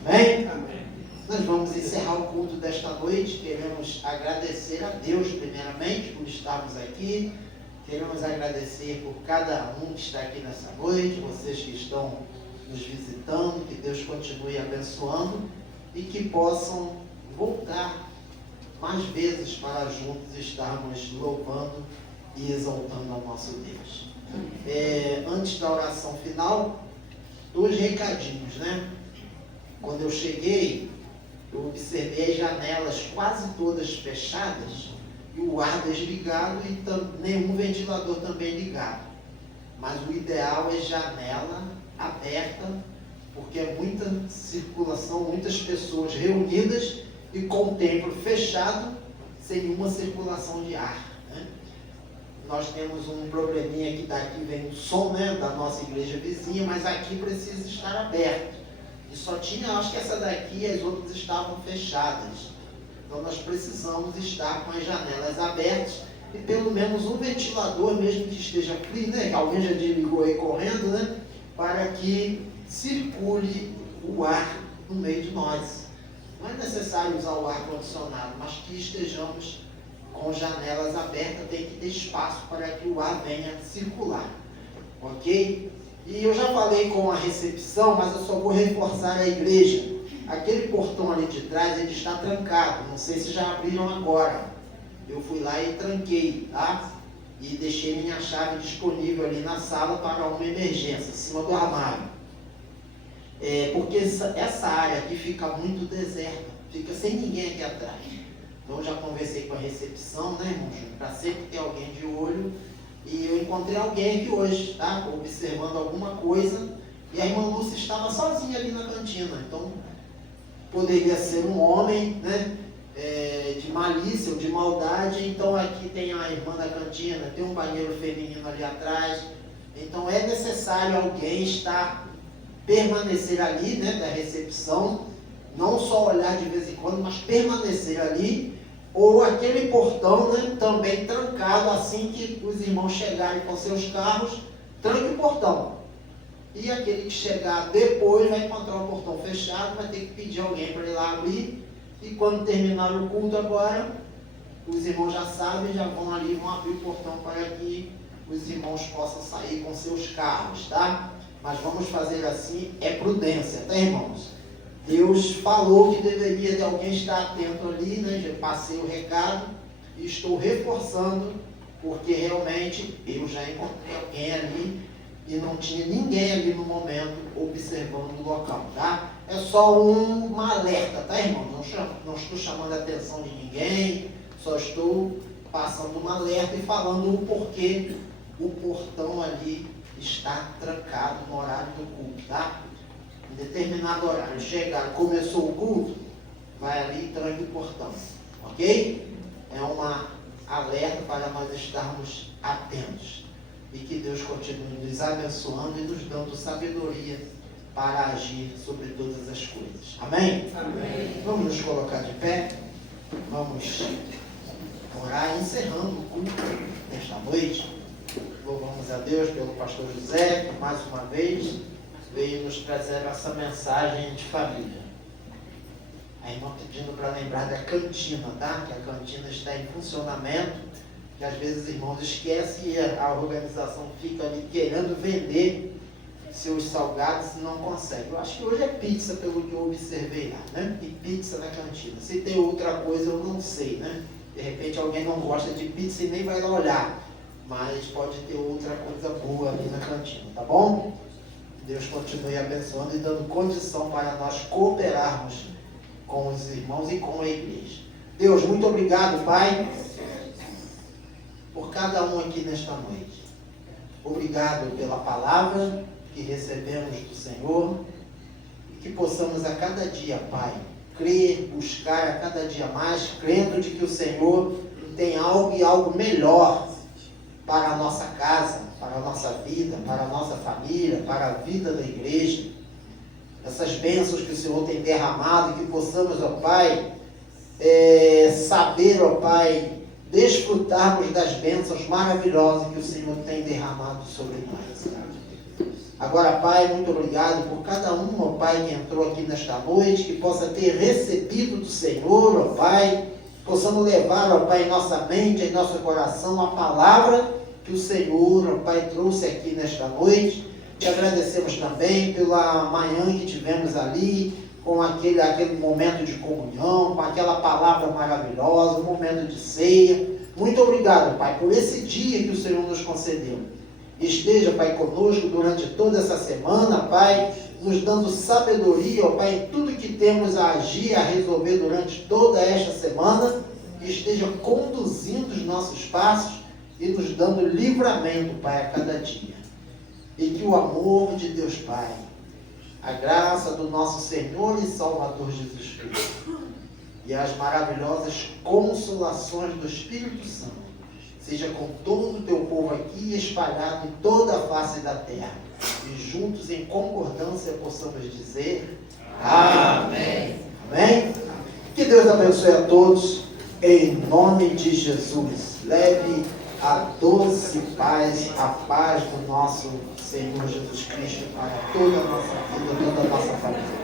Amém? Amém. Nós vamos encerrar o culto desta noite. Queremos agradecer a Deus primeiramente por estarmos aqui. Queremos agradecer por cada um que está aqui nessa noite, vocês que estão nos visitando, que Deus continue abençoando e que possam voltar mais vezes para juntos estarmos louvando e exaltando ao nosso Deus. Antes da oração final, 2 recadinhos, né? Quando eu cheguei, eu observei as janelas quase todas fechadas e o ar desligado e nenhum ventilador também ligado. Mas o ideal é janela aberta, porque é muita circulação, muitas pessoas reunidas e com o templo fechado, sem nenhuma circulação de ar, né? Nós temos um probleminha que daqui vem o som, né, da nossa igreja vizinha, mas aqui precisa estar aberto. E só tinha, acho que essa daqui e as outras estavam fechadas. Então nós precisamos estar com as janelas abertas e pelo menos um ventilador, mesmo que esteja frio, né, que alguém já desligou aí correndo, né, para que circule o ar no meio de nós. Não é necessário usar o ar-condicionado, mas que estejamos com janelas abertas, tem que ter espaço para que o ar venha circular. Ok? E eu já falei com a recepção, mas eu só vou reforçar a igreja. Aquele portão ali de trás, ele está trancado. Não sei se já abriram agora. Eu fui lá e tranquei, tá? E deixei minha chave disponível ali na sala para uma emergência, em cima do armário. Porque essa área aqui fica muito deserta, fica sem ninguém aqui atrás. Então eu já conversei com a recepção, né, irmão Júnior, para sempre ter alguém de olho. E eu encontrei alguém aqui hoje, tá? Observando alguma coisa. E a irmã Lúcia estava sozinha ali na cantina. Então, poderia ser um homem, né? De malícia ou de maldade. Então, aqui tem a irmã da cantina, tem um banheiro feminino ali atrás. Então, é necessário alguém permanecer ali, né? Da recepção. Não só olhar de vez em quando, mas permanecer ali. Ou aquele portão, né, também trancado, assim que os irmãos chegarem com seus carros, tranque o portão. E aquele que chegar depois vai encontrar o portão fechado, vai ter que pedir alguém para ir lá abrir. E quando terminar o culto agora, os irmãos já sabem, já vão ali, vão abrir o portão para que os irmãos possam sair com seus carros, tá? Mas vamos fazer assim, é prudência, tá, irmãos? Deus falou que deveria de alguém estar atento ali, né? Já passei o recado e estou reforçando, porque realmente eu já encontrei alguém ali e não tinha ninguém ali no momento observando o local, tá? É só um alerta, tá, irmão? Não estou chamando a atenção de ninguém, só estou passando um alerta e falando o porquê o portão ali está trancado no horário do culto, tá? Em determinado horário, chegar, começou o culto, vai ali e tranque o portão, ok? É uma alerta para nós estarmos atentos e que Deus continue nos abençoando e nos dando sabedoria para agir sobre todas as coisas, amém? Amém. Vamos nos colocar de pé, vamos orar encerrando o culto nesta noite. Louvamos a Deus pelo pastor José, que mais uma vez veio nos trazer essa mensagem de família. A irmã pedindo para lembrar da cantina, tá? Que a cantina está em funcionamento, que às vezes os irmãos esquecem e a organização fica ali querendo vender seus salgados e não consegue. Eu acho que hoje é pizza, pelo que eu observei lá, né? E pizza na cantina. Se tem outra coisa, eu não sei, né? De repente alguém não gosta de pizza e nem vai lá olhar, mas pode ter outra coisa boa ali na cantina, tá bom? Deus continue abençoando e dando condição para nós cooperarmos com os irmãos e com a igreja. Deus, muito obrigado, Pai, por cada um aqui nesta noite. Obrigado pela palavra que recebemos do Senhor e que possamos a cada dia, Pai, crer, buscar a cada dia mais, crendo de que o Senhor tem algo e algo melhor para a nossa casa, para a nossa vida, para a nossa família, para a vida da igreja. Essas bênçãos que o Senhor tem derramado, que possamos, ó Pai, saber, ó Pai, desfrutarmos das bênçãos maravilhosas que o Senhor tem derramado sobre nós. Agora, Pai, muito obrigado por cada um, ó Pai, que entrou aqui nesta noite, que possa ter recebido do Senhor, ó Pai, possamos levar, ó Pai, em nossa mente, em nosso coração, a palavra que o Senhor, ó Pai, trouxe aqui nesta noite. Te agradecemos também pela manhã que tivemos ali, com aquele momento de comunhão, com aquela palavra maravilhosa, um momento de ceia. Muito obrigado, Pai, por esse dia que o Senhor nos concedeu. Esteja, Pai, conosco durante toda essa semana, Pai, nos dando sabedoria, ó Pai, em tudo que temos a agir, a resolver durante toda esta semana. Esteja conduzindo os nossos passos e nos dando livramento, Pai, a cada dia. E que o amor de Deus Pai, a graça do nosso Senhor e Salvador Jesus Cristo e as maravilhosas consolações do Espírito Santo seja com todo o teu povo aqui espalhado em toda a face da terra. E juntos em concordância possamos dizer amém. Amém? Que Deus abençoe a todos em nome de Jesus. Leve a doce paz, a paz do nosso Senhor Jesus Cristo para toda a nossa vida, toda a nossa família.